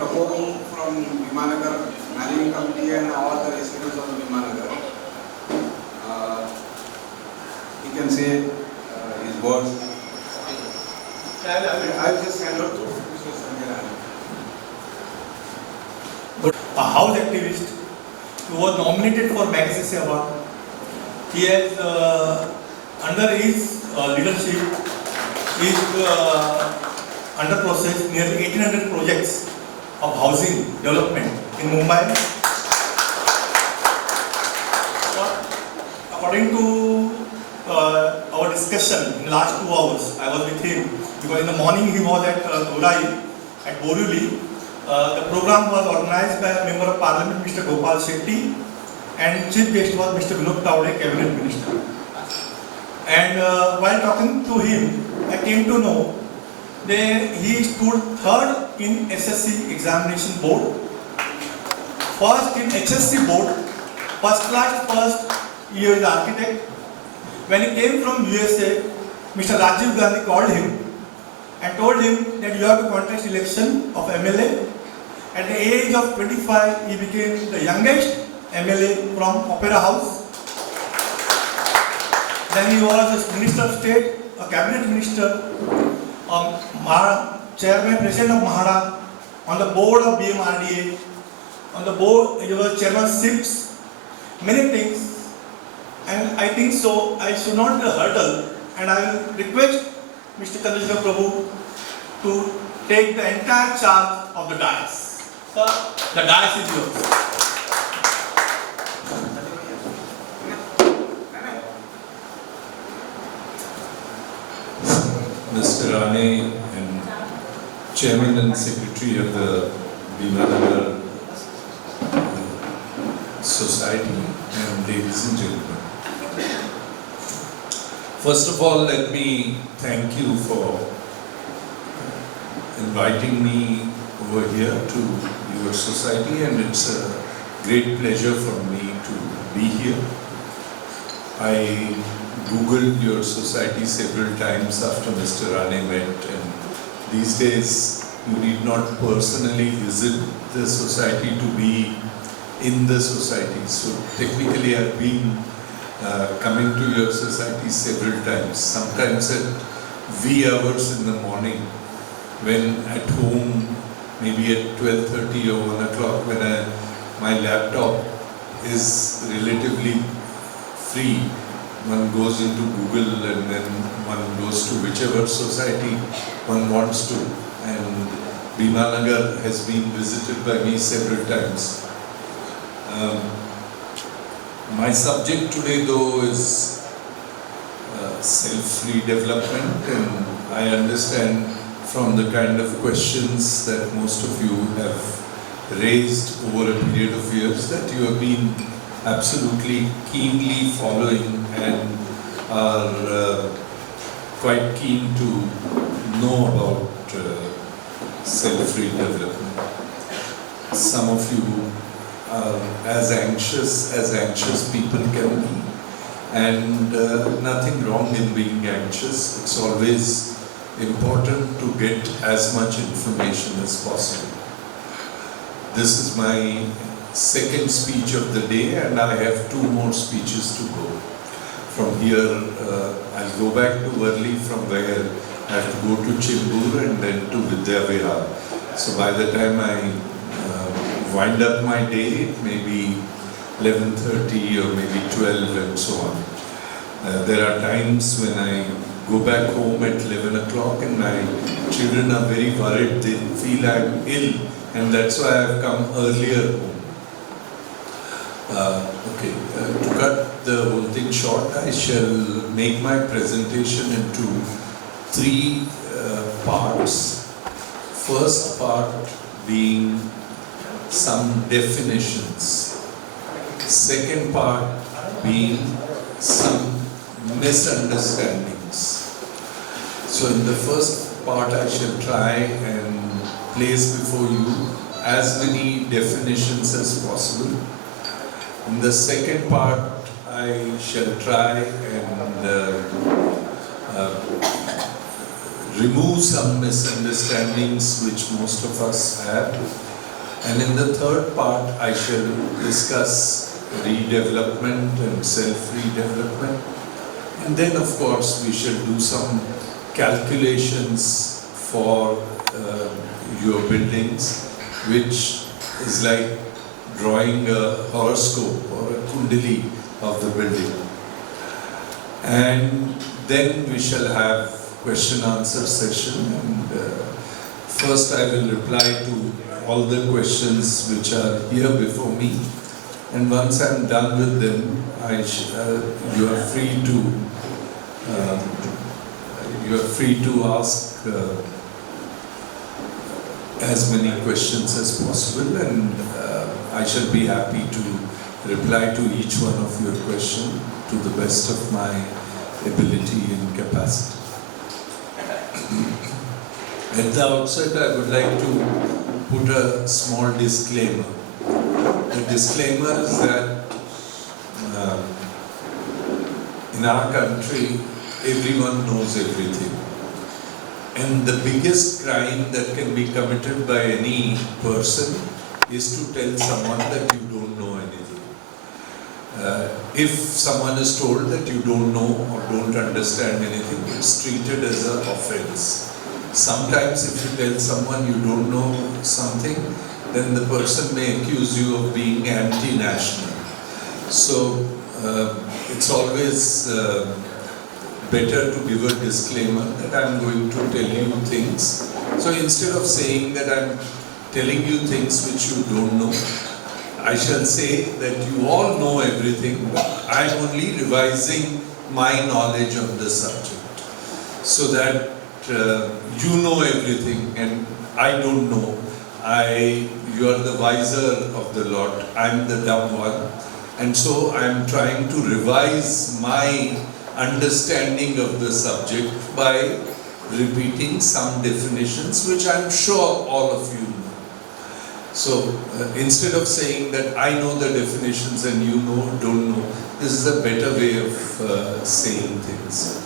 Prabhu from Vimanagar, Managing Committee and all the residents of the Vimanagar. He can say his words. I'll just hand over to Mr. Sanjay Rani. A house activist who was nominated for Magsaysay Award. He has, under his leadership, is under process nearly 1800 projects of housing development in Mumbai. According to our discussion in last 2 hours, I was with him because in the morning he was at Urai at Borivali. The program was organized by a Member of Parliament, Mr. Gopal Shetty, and chief guest was Mr. Vinod Taude, Cabinet Minister. And while talking to him, I came to know that he stood third in SSC examination board, first in HSC board, first class first. He is architect. When he came from USA, Mr. Rajiv Gandhi called him and told him that you have to contest election of MLA. At the age of 25, he became the youngest MLA from Opera House. Then he was a Minister of State, a Cabinet Minister, Chairman, President of MAHADA, on the board of BMRDA, on the board, he was Chairman SIPS, many things. And I think so, I should not be a hurdle, and I will request Mr. Chandrasekhar Prabhu to take the entire charge of the dais. Sir, the dais is yours. Mr. Rane and Chairman and Secretary of the Vimanagar Society, and ladies and gentlemen. First of all, let me thank you for inviting me over here to your society, and it's a great pleasure for me to be here. I googled your society several times after Mr. Rane met, and these days you need not personally visit the society to be in the society. So technically I've been coming to your society several times, sometimes at wee hours in the morning, when at home, maybe at 12:30 or 1 o'clock, when my laptop is relatively free. One goes into Google and then one goes to whichever society one wants to. And Vimanagar has been visited by me several times. My subject today though is self-redevelopment, and I understand from the kind of questions that most of you have raised over a period of years that you have been absolutely keenly following and are quite keen to know about self-redevelopment. Some of you are as anxious people can be, and nothing wrong in being anxious. It's always important to get as much information as possible. This is my second speech of the day, and I have 2 more speeches to go. From here, I'll go back to Worli, from where I have to go to Chembur and then to Vidya Vihar. So by the time I wind up my day, it may be 11:30 or maybe 12 and so on. There are times when I go back home at 11 o'clock and my children are very worried. They feel I'm ill, and that's why I've come earlier home. To cut the whole thing short, I shall make my presentation into 3 parts. First part being some definitions. Second part being some misunderstandings. So in the first part I shall try and place before you as many definitions as possible. In the second part I shall try and remove some misunderstandings which most of us have. And in the third part, I shall discuss redevelopment and self-redevelopment. And then, of course, we shall do some calculations for your buildings, which is like drawing a horoscope or a kundali of the building. And then we shall have question-answer session. And first I will reply to all the questions which are here before me. And once I am done with them, you are free to ask as many questions as possible, and I shall be happy to reply to each one of your questions to the best of my ability and capacity. At the outset, I would like to put a small disclaimer. The disclaimer is that in our country, everyone knows everything. And the biggest crime that can be committed by any person is to tell someone that you don't know anything. If someone is told that you don't know or don't understand anything, it's treated as an offense. Sometimes if you tell someone you don't know something, then the person may accuse you of being anti-national. So it's always better to give a disclaimer that I'm going to tell you things. So instead of saying that I'm telling you things which you don't know, I shall say that you all know everything, but I'm only revising my knowledge on the subject, so that you know everything and I don't know. You are the wiser of the lot, I'm the dumb one, and so I'm trying to revise my understanding of the subject by repeating some definitions which I'm sure all of you know. So instead of saying that I know the definitions and you don't know, this is a better way of saying things.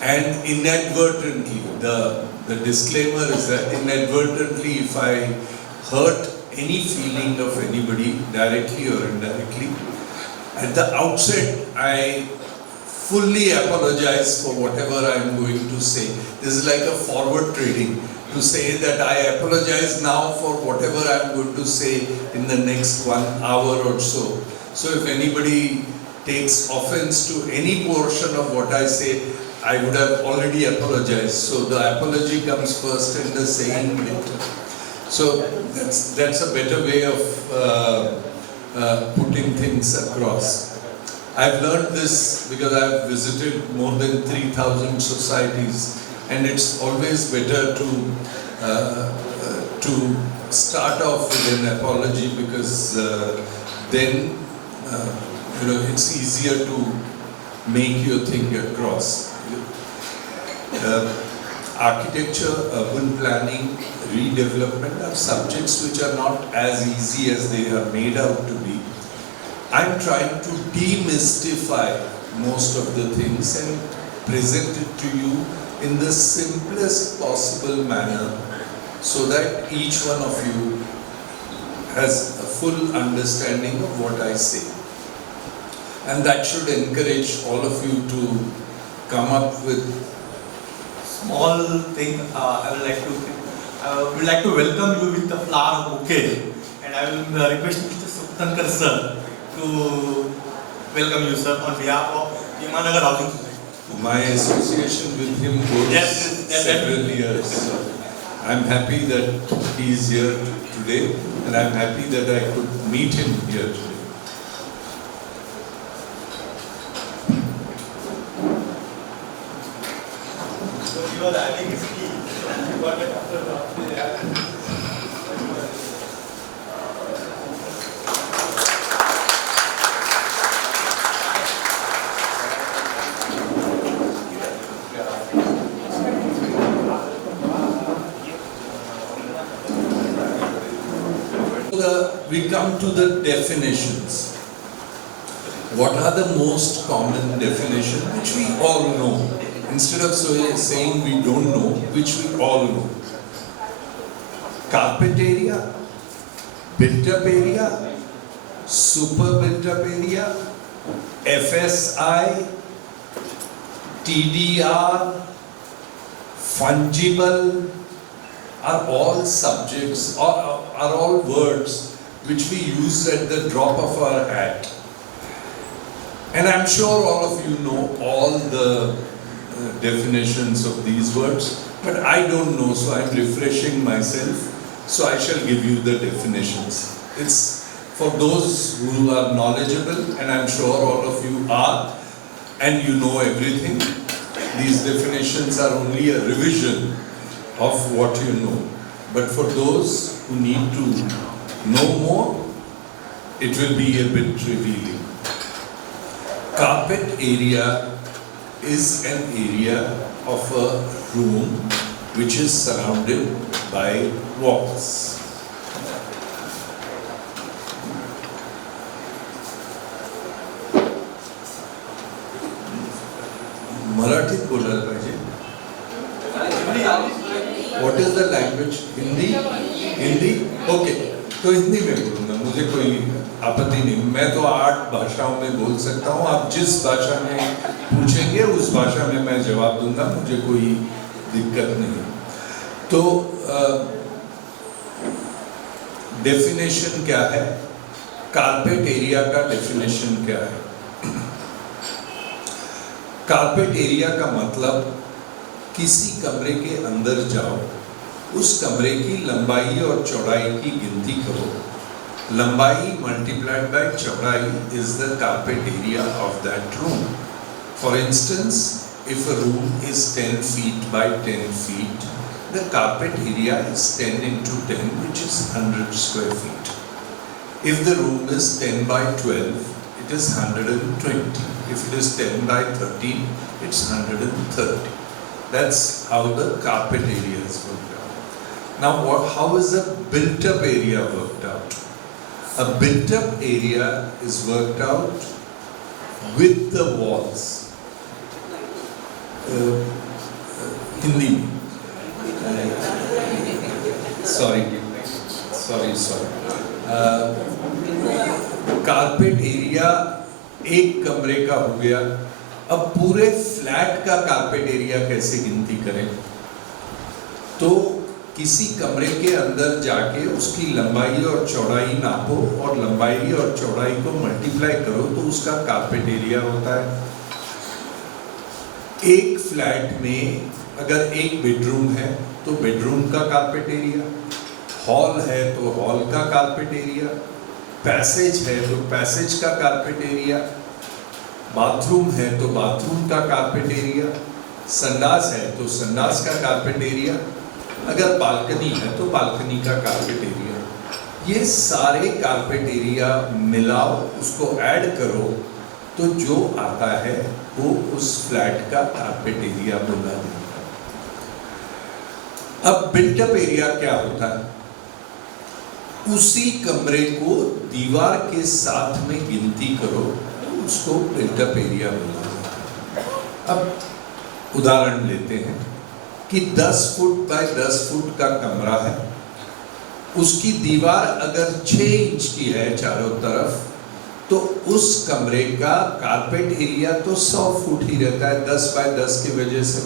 And inadvertently, the disclaimer is that inadvertently, if I hurt any feeling of anybody, directly or indirectly, at the outset, I fully apologize for whatever I am going to say. This is like a forward trading, to say that I apologize now for whatever I am going to say in the next 1 hour or so. So if anybody takes offense to any portion of what I say, I would have already apologized. So the apology comes first and the saying later. So that's a better way of putting things across. I've learned this because I've visited more than 3,000 societies, and it's always better to start off with an apology, because then it's easier to make your thing across. Architecture, urban planning, redevelopment are subjects which are not as easy as they are made out to be. I'm trying to demystify most of the things and present it to you in the simplest possible manner, so that each one of you has a full understanding of what I say. And that should encourage all of you to come up with small thing. I would like to welcome you with the flower bouquet, and I will request Mr. Suktankar sir to welcome you, sir, on behalf of Imanagar Housing Society. my association with him goes several years. I'm happy that he is here today, and I'm happy that I could meet him here today. You are having his key. You got it after the. We come to the definitions. What are the most common definitions which we all know? Instead of saying we don't know, which we all know. Carpet area, built-up area, super built-up area, FSI, TDR, fungible are all subjects or are all words which we use at the drop of our hat. And I'm sure all of you know all the definitions of these words, but I don't know, so I'm refreshing myself. So I shall give you the definitions. It's for those who are knowledgeable, and I'm sure all of you are, and you know everything. These definitions are only a revision of what you know. But for those who need to know more, it will be a bit revealing. Carpet area is an area of a room which is surrounded by walls. मराठीत बोलायला पाहिजे. What is the language? Hindi? Okay. तो हिंदी में बोलूँगा, मुझे कोई आपत्ति नहीं. मैं तो 8 भाषाओं में बोल सकता हूँ. आप जिस भाषा में पूछेंगे उस भाषा में मैं जवाब दूंगा, मुझे कोई दिक्कत नहीं. तो डेफिनेशन क्या है? कारपेट एरिया का डेफिनेशन क्या है? कारपेट एरिया का मतलब किसी कमरे के अंदर जाओ, उस कमरे की लंबाई और चौड़ाई की गिनती करो. लंबाई मल्टीप्लाइड बाय चौड़ाई is the carpet area of that room. For instance, if a room is 10 feet by 10 feet, the carpet area is 10 into 10, which is 100 square feet. If the room is 10 by 12, it is 120. If it is 10 by 13, it's 130. That's how the carpet area is worked out. Now, how is a built-up area worked out? A built-up area is worked out with the walls. Hindi में. Sorry. Carpet area एक कमरे का हो गया. अब पूरे flat का carpet area कैसे गिनती करें? तो किसी कमरे के अंदर जाके उसकी लंबाई और चौड़ाई नापो और लंबाई और चौड़ाई को मल्टीप्लाई करो तो उसका कारपेट एरिया होता है. एक फ्लैट में अगर एक बेडरूम है तो बेडरूम का कारपेट एरिया, हॉल है तो हॉल का कारपेट एरिया, पैसेज है तो पैसेज का कारपेट एरिया, बाथरूम है तो बाथरूम का कारपेट एरिया, संडास है तो संडास का कारपेट एरिया, अगर बालकनी है तो बालकनी का कारपेट एरिया. ये सारे कारपेट एरिया मिलाओ, उसको ऐड करो तो जो आता है वो उस फ्लैट का कारपेट एरिया बना देगा. अब बिल्टअप एरिया क्या होता है? उसी कमरे को दीवार के साथ में गिनती करो, उसको बिल्टअप एरिया बोला. अब उदाहरण लेते हैं कि 10 फुट बाय 10 फुट का कमरा है, उसकी दीवार अगर 6 इंच की है चारों तरफ, तो उस कमरे का कारपेट एरिया तो 100 फुट ही रहता है 10 बाय 10 की वजह से.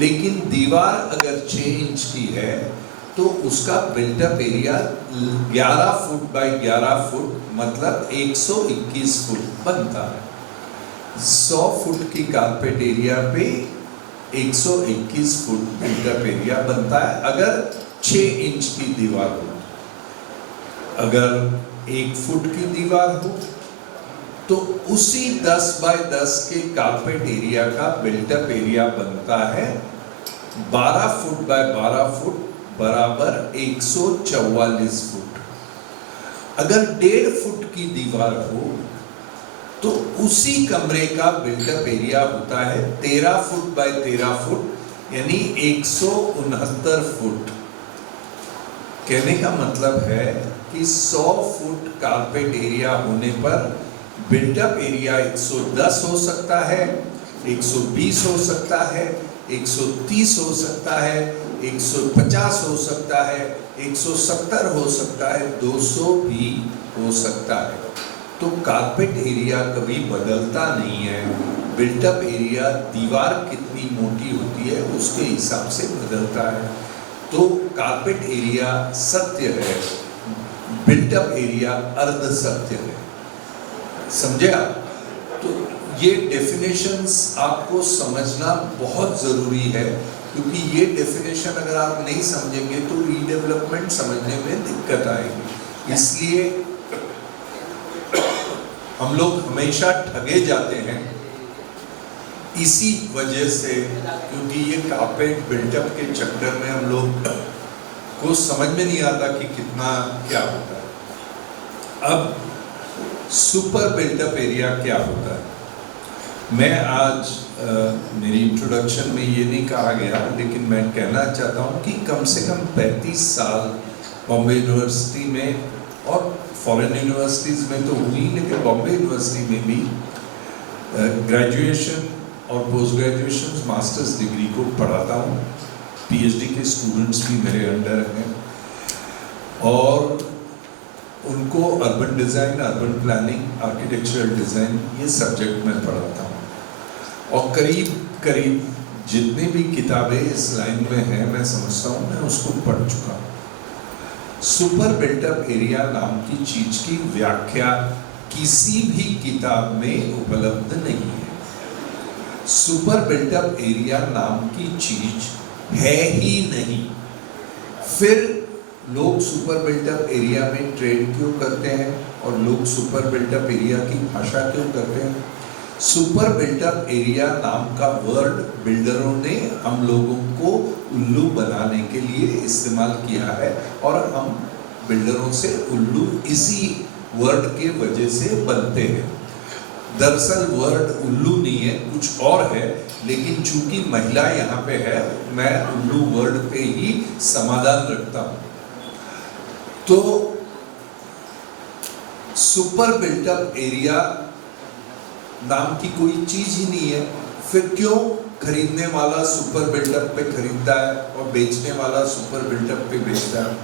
लेकिन दीवार अगर 6 इंच की है तो उसका built up area 11 foot by 11 foot मतलब 121 फुट बनता है. 100 फुट की कारपेट एरिया पे 121 फुट बिल्टअप एरिया बनता है अगर 6 इंच की दीवार हो. अगर 1 फुट की दीवार हो तो उसी 10 बाय 10 के कारपेट एरिया का बिल्टअप एरिया बनता है 12 फुट बाय 12 फुट बराबर 144 फुट. अगर 1.5 फुट की दीवार हो तो उसी कमरे का बिल्टअप एरिया होता है 13 फुट बाय 13 फुट यानी 169 फुट. कहने का मतलब है कि 100 फुट कारपेट एरिया होने पर बिल्टअप एरिया 110 हो सकता है, 120 हो सकता है, 130 हो सकता है, 150 हो सकता है, 170 हो सकता है, 200 भी हो सकता है। तो कारपेट एरिया कभी बदलता नहीं है। बिल्टअप एरिया दीवार कितनी मोटी होती है उसके हिसाब से बदलता है। तो कारपेट एरिया सत्य है, बिल्टअप एरिया अर्ध सत्य है। समझे आप? तो ये डेफिनेशंस आपको समझना बहुत ज़रूरी है, क्योंकि ये डेफिनेशन अगर आप नहीं समझेंगे तो रीडेवलपमेंट समझने में दिक्कत आएगी। इसलिए हम लोग हमेशा ठगे जाते हैं इसी वजह से, क्योंकि ये कारपेट बिल्टअप के चक्कर में हम लोग को समझ में नहीं आता कि कितना क्या होता है। अब सुपर बिल्टअप एरिया क्या होता है? मैं आज मेरी इंट्रोडक्शन में ये नहीं कहा गया, लेकिन मैं कहना चाहता हूँ कि कम से कम 35 साल बॉम्बे यूनिवर्सिटी में और फॉरेन यूनिवर्सिटीज़ में तो हुई, लेकिन बॉम्बे यूनिवर्सिटी में भी ग्रेजुएशन और पोस्ट ग्रेजुएशन मास्टर्स डिग्री को पढ़ाता हूँ। पीएचडी के स्टूडेंट्स भी मेरे अंडर हैं और उनको urban design, urban planning, architectural design ये सब्जेक्ट मैं पढ़ाता हूँ। और करीब करीब जितनी भी किताबें इस लाइन में हैं मैं समझता हूँ मैं उसको पढ़ चुका हूँ। सुपर बिल्टअप एरिया नाम की चीज की व्याख्या किसी भी किताब में उपलब्ध नहीं है। सुपर बिल्टअप एरिया नाम की चीज है ही नहीं। फिर लोग सुपर बिल्टअप एरिया में ट्रेड क्यों करते हैं और लोग सुपर बिल्टअप एरिया की भाषा क्यों करते हैं? सुपर बिल्टअप एरिया नाम का वर्ड बिल्डरों ने हम लोगों को उल्लू बनाने के लिए इस्तेमाल किया है और हम बिल्डरों से उल्लू इसी वर्ड के वजह से बनते हैं। दरअसल वर्ड उल्लू नहीं है, कुछ और है, लेकिन चूंकि महिला यहाँ पे है मैं उल्लू वर्ड पे ही समाधान रखता हूँ। तो सुपर बिल्टअप एरिया नाम की कोई चीज ही नहीं है। फिर क्यों खरीदने वाला सुपर बिल्टअप पे खरीदता है और बेचने वाला सुपर बिल्टअप पे बेचता है?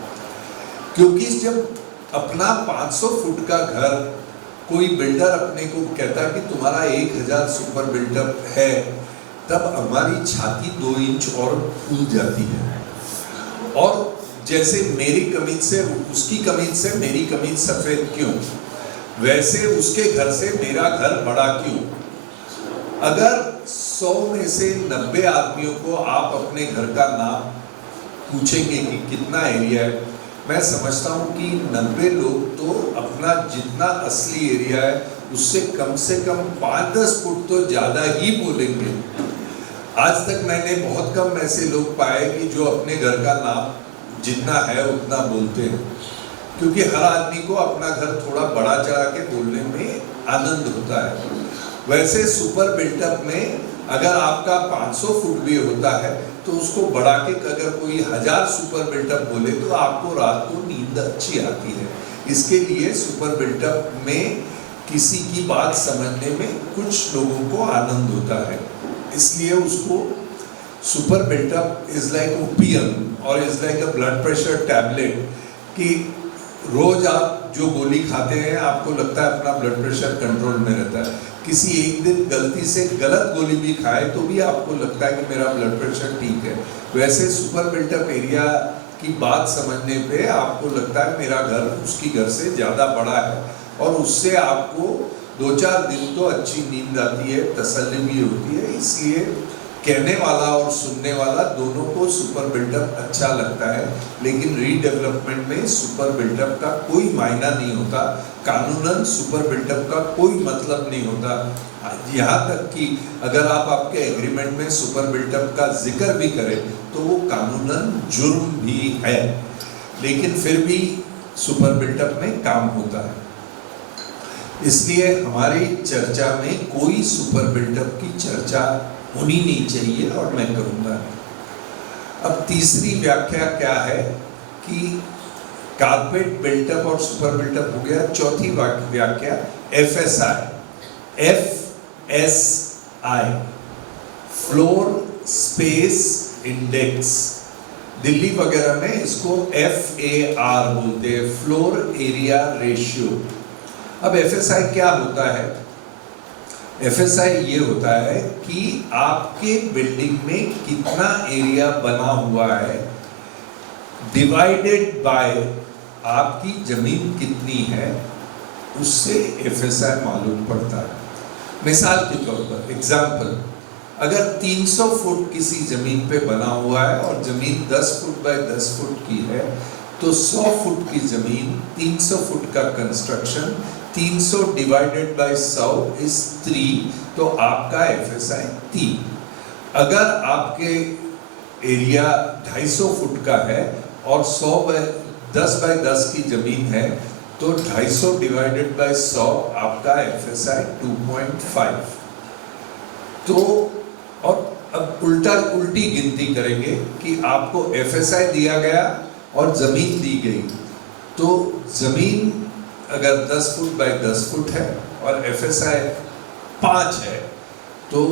क्योंकि जब अपना 500 फुट का घर कोई बिल्डर अपने को कहता है कि तुम्हारा 1000 सुपर बिल्टअप है, तब हमारी छाती 2 इंच और फूल जाती है। और जैसे मेरी कमीज से उसकी कमीज से मेरी कमीज सफेद क्यों, वैसे उसके घर से मेरा घर बड़ा क्यों? अगर 100 में से 90 आदमियों को आप अपने घर का नाम पूछेंगे कि कितना एरिया है, मैं समझता हूँ कि 90 लोग तो अपना जितना असली एरिया है उससे कम 5-10 फुट तो ज़्यादा ही बोलेंगे। आज तक मैंने बहुत कम ऐसे लोग पाए कि जो अपने घर का नाम जितना है उतना बोलते हैं, क्योंकि हर आदमी को अपना घर थोड़ा बड़ा चढ़ा के बोलने में आनंद होता है। वैसे सुपर बिल्टअप में अगर आपका 500 फुट भी होता है तो उसको बढ़ा के अगर कोई 1000 सुपर बिल्टअप बोले तो आपको रात को नींद अच्छी आती है। इसके लिए सुपर बिल्टअप में किसी की बात समझने में कुछ लोगों को आनंद होता है, इसलिए उसको super built up is like opium और is like a blood pressure tablet, कि रोज आप जो गोली खाते हैं आपको लगता है अपना ब्लड प्रेशर कंट्रोल में रहता है। किसी एक दिन गलती से गलत गोली भी खाए तो भी आपको लगता है कि मेरा ब्लड प्रेशर ठीक है। वैसे सुपर बिल्टअप एरिया की बात समझने पे आपको लगता है मेरा घर उसकी घर से ज़्यादा बड़ा है, और उससे आपको 2-4 दिन तो अच्छी नींद आती है, तसल्ली भी होती है। इसलिए कहने वाला और सुनने वाला दोनों को सुपर बिल्टअप अच्छा लगता है, लेकिन रीडेवलपमेंट में सुपर बिल्टअप का कोई मायना नहीं होता। कानूनन सुपर बिल्टअप का कोई मतलब नहीं होता। यहाँ तक कि अगर आप आपके एग्रीमेंट में सुपर बिल्टअप का जिक्र भी करें तो वो कानूनन जुर्म भी है, लेकिन फिर भी सुपर बिल्टअप में काम होता है। इसलिए हमारी चर्चा में कोई सुपर बिल्टअप की चर्चा होनी नहीं चाहिए और मैं करूँगा। अब तीसरी व्याख्या क्या है कि कारपेट बिल्टअप और सुपर बिल्टअप हो गया। चौथी व्याख्या FSI, FSI, floor space index, Delhi वगैरह में इसको FAR बोलते हैं, फ्लोर एरिया रेशियो। अब FSI क्या होता है? FSI ये होता है कि आपके बिल्डिंग में कितना एरिया बना हुआ है डिवाइडेड बाय आपकी जमीन कितनी है, उससे FSI मालूम पड़ता है। मिसाल के तौर पर एग्जाम्पल, अगर 300 फुट किसी जमीन पे बना हुआ है और जमीन 10 फुट बाय 10 फुट की है, तो 100 फुट की जमीन, 300 फुट का कंस्ट्रक्शन, 300 डिवाइडेड बाय 100 इज 3, तो आपका FSI 3। अगर आपके एरिया 250 फुट का है और 10 बाय 10 की जमीन है, तो 250 डिवाइडेड बाय 100 आपका FSI 2.5। तो और अब उल्टी गिनती करेंगे कि आपको FSI दिया गया और जमीन दी गई, तो जमीन अगर 10 फुट बाय 10 फुट है और FSI 5 है, तो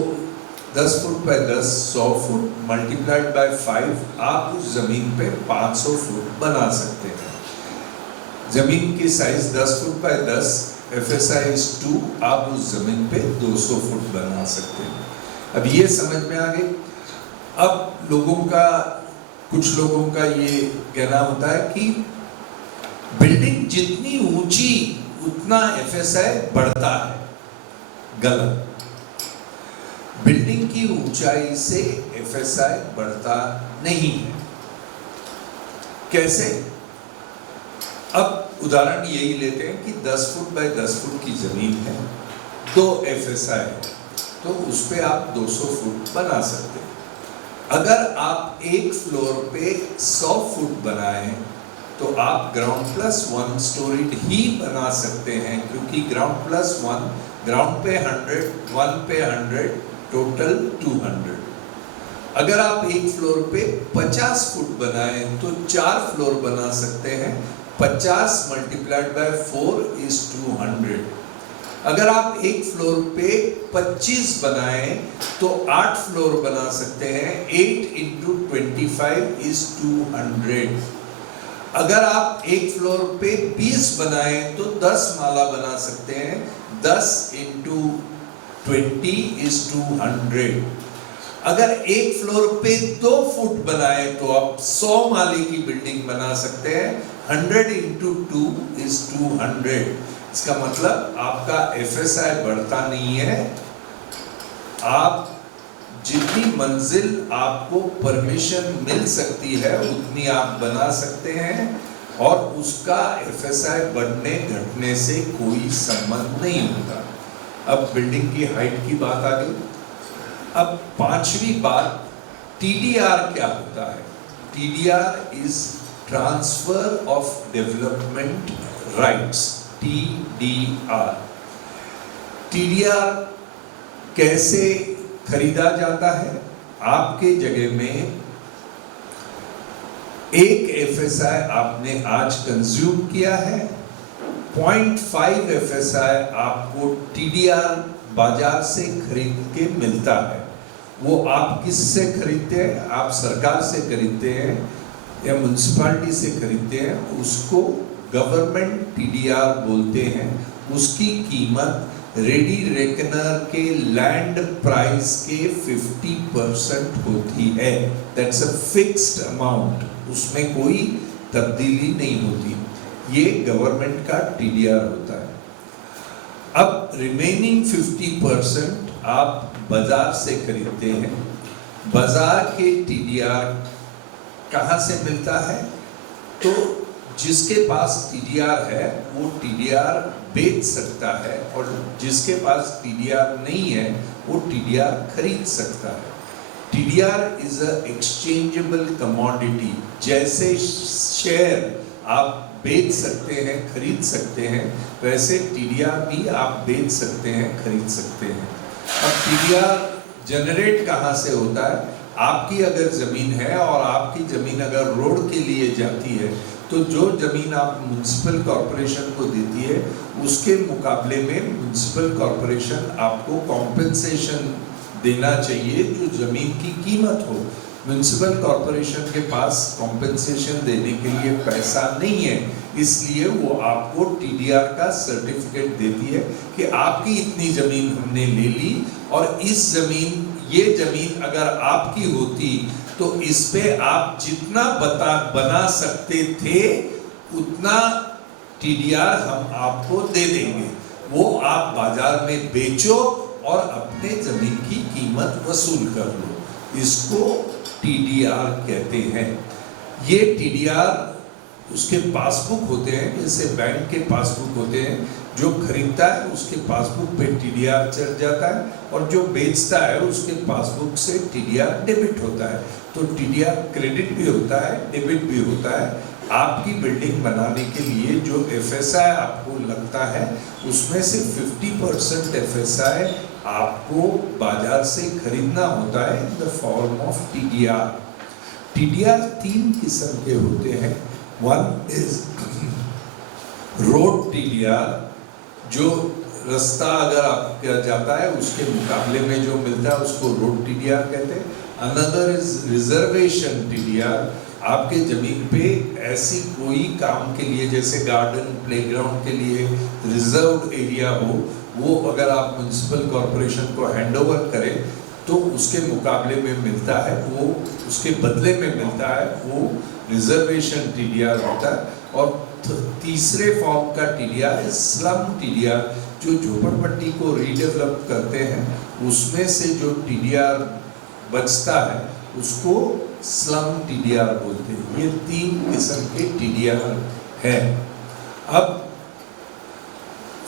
10 foot by 10 100 foot multiplied by 5, आप उस जमीन पे 500 फुट बना सकते हैं। जमीन की size 10 foot by 10, FSI is 2, आप उस जमीन पे 200 फुट बना सकते हैं। अब ये समझ में आ गई। अब कुछ लोगों का ये कहना होता है कि बिल्डिंग जितनी ऊंची उतना FSI बढ़ता है। गलत। बिल्डिंग की ऊंचाई से FSI बढ़ता नहीं है। कैसे? अब उदाहरण यही लेते हैं कि 10 फुट बाय 10 फुट की जमीन है, 2 FSI है, तो उस पे आप 200 फुट बना सकते हैं। अगर आप एक फ्लोर पे 100 फुट बनाएं, तो आप ग्राउंड प्लस 1 स्टोरीड ही बना सकते हैं, क्योंकि ग्राउंड प्लस 1, ग्राउंड पे 100, 1 पे 100, टोटल 200। अगर आप एक फ्लोर पे 50 फुट बनाएं, तो 4 फ्लोर बना सकते हैं, 50 मल्टीप्लाइड बाय 4 इज 200। अगर आप एक फ्लोर पे 25 बनाएं, तो 8 फ्लोर बना सकते हैं, 8 into 25 is 200। अगर आप एक फ्लोर पे 20 बनाएं, तो 10 माला बना सकते हैं, 10 into 20 is 200। अगर एक फ्लोर पे 2 फुट बनाएं, तो आप 100 माले की बिल्डिंग बना सकते हैं, 100 into 2 is 200। इसका मतलब आपका FSI बढ़ता नहीं है, आप जितनी मंजिल आपको परमिशन मिल सकती है उतनी आप बना सकते हैं, और उसका FSI बढ़ने घटने से कोई संबंध नहीं होता। अब बिल्डिंग की हाइट की बात आ गई। अब 5वीं बात, TDR क्या होता है? TDR is transfer of development rights, TDR। TDR कैसे खरीदा जाता है? आपके जगह में एक FSI आपने आज कंज्यूम किया है, 0.5 FSI आपको TDR बाजार से खरीद के मिलता है। वो आप किससे खरीदते हैं? आप सरकार से खरीदते हैं या म्युनिसिपैलिटी से खरीदते हैं, उसको गवर्नमेंट TDR बोलते हैं। उसकी कीमत रेडी रेकनर के लैंड प्राइस के 50% होती है। दैट्स अ फिक्स्ड अमाउंट, उसमें कोई तब्दीली नहीं होती। ये गवर्नमेंट का TDR होता है। अब रिमेनिंग 50% आप बाजार से खरीदते हैं। बाजार के TDR कहाँ से मिलता है? तो जिसके पास TDR है वो TDR बेच सकता है, और जिसके पास TDR नहीं है वो TDR खरीद सकता है। TDR is a exchangeable commodity. जैसे शेयर आप बेच सकते हैं, खरीद सकते हैं, वैसे TDR भी आप बेच सकते हैं, खरीद सकते हैं। अब TDR जनरेट कहाँ से होता है? आपकी अगर जमीन है और आपकी जमीन अगर रोड के लिए जाती है, तो जो जमीन आप म्युनिसिपल कॉर्पोरेशन को देती है, उसके मुकाबले में म्युनिसिपल कॉर्पोरेशन आपको कॉम्पेंसेशन देना चाहिए जो जमीन की कीमत हो। म्युनिसिपल कॉरपोरेशन के पास कॉम्पेंसेशन देने के लिए पैसा नहीं है, इसलिए वो आपको टीडीआर का सर्टिफिकेट देती है कि आपकी इतनी जमीन हमने ले ली और ये जमीन अगर आपकी होती तो इस पे आप जितना बना सकते थे उतना टीडीआर हम आपको दे देंगे, वो आप बाजार में बेचो और अपने जमीन की कीमत वसूल कर लो। इसको टीडीआर कहते हैं। ये टीडीआर उसके पासबुक होते हैं, जैसे बैंक के पासबुक होते हैं, जो खरीदता है उसके पासबुक पे टीडीआर चढ़ जाता है और जो बेचता है उसके पासबुक से टीडीआर डेबिट होता है। तो टीडीआर क्रेडिट भी होता है, डेबिट भी होता है। आपकी बिल्डिंग बनाने के लिए जो एफएसआई आपको लगता है उसमें से 50% एफएसआई आपको बाजार से खरीदना होता है in the form of TDR. TDR 3 किस्म के होते हैं। वन इज रोड टीडीआर, जो रास्ता अगर आपका जाता है उसके मुकाबले में जो मिलता है उसको रोड टीडीआर कहते हैं। अनदर इज रिजर्वेशन टीडीआर, आपके जमीन पे ऐसी कोई काम के लिए जैसे गार्डन प्लेग्राउंड के लिए रिजर्व्ड एरिया हो, वो अगर आप म्युनिसिपल कॉरपोरेशन को हैंडओवर करें तो उसके मुकाबले में मिलता है, वो उसके बदले में मिलता है, वो रिजर्वेशन टीडीआर होता है। और तीसरे फॉर्म का टीडीआर है स्लम टीडीआर, जो झोपड़पट्टी को रीडेवलप करते हैं उसमें से जो टीडीआर बचता है उसको स्लम टीडीआर बोलते हैं। ये 3 किस्म के टीडीआर है। अब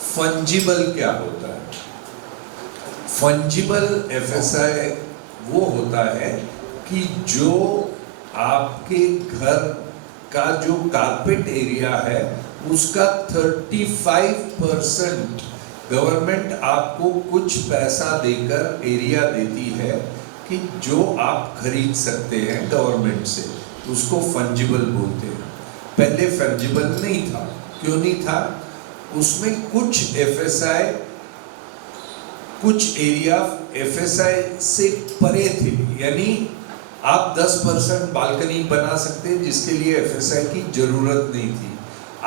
फंजिबल क्या होता है? फंजिबल एफएसआई वो होता है कि जो आपके घर का जो कारपेट एरिया है उसका 35% गवर्नमेंट आपको कुछ पैसा देकर एरिया देती है कि जो आप खरीद सकते हैं गवर्नमेंट से, उसको फंजिबल बोलते हैं। पहले फंजिबल नहीं था। क्यों नहीं था? उसमें कुछ एफएसआई, कुछ एरिया एफएसआई से परे थे, यानी आप 10% बालकनी बना सकते हैं जिसके लिए एफएसआई की जरूरत नहीं थी।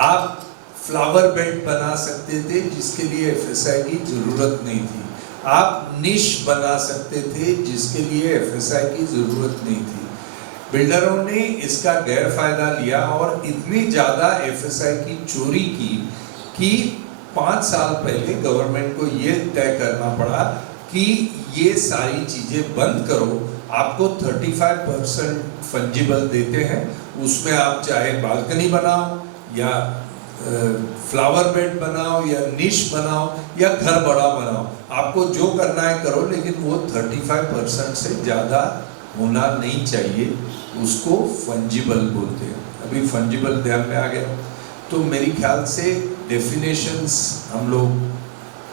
आप फ्लावर बेड बना सकते थे जिसके लिए एफएसआई की जरूरत नहीं थी। आप निश बना सकते थे जिसके लिए एफएसआई की जरूरत नहीं थी। बिल्डरों ने इसका गैर फायदा लिया और इतनी ज्यादा एफएसआई की चोरी की कि 5 साल पहले गवर्नमेंट को ये तय करना पड़ा कि ये सारी चीजें बंद करो। आपको 35% फंजिबल देते हैं, उसमें आप चाहे बालकनी बनाओ या फ्लावर बेड बनाओ या निश बनाओ या घर बड़ा बनाओ, आपको जो करना है करो, लेकिन वो 35% से ज़्यादा होना नहीं चाहिए। उसको फंजिबल बोलते हैं। अभी फंजिबल ध्यान में आ गया तो मेरी ख्याल से डेफिनेशंस हम लोग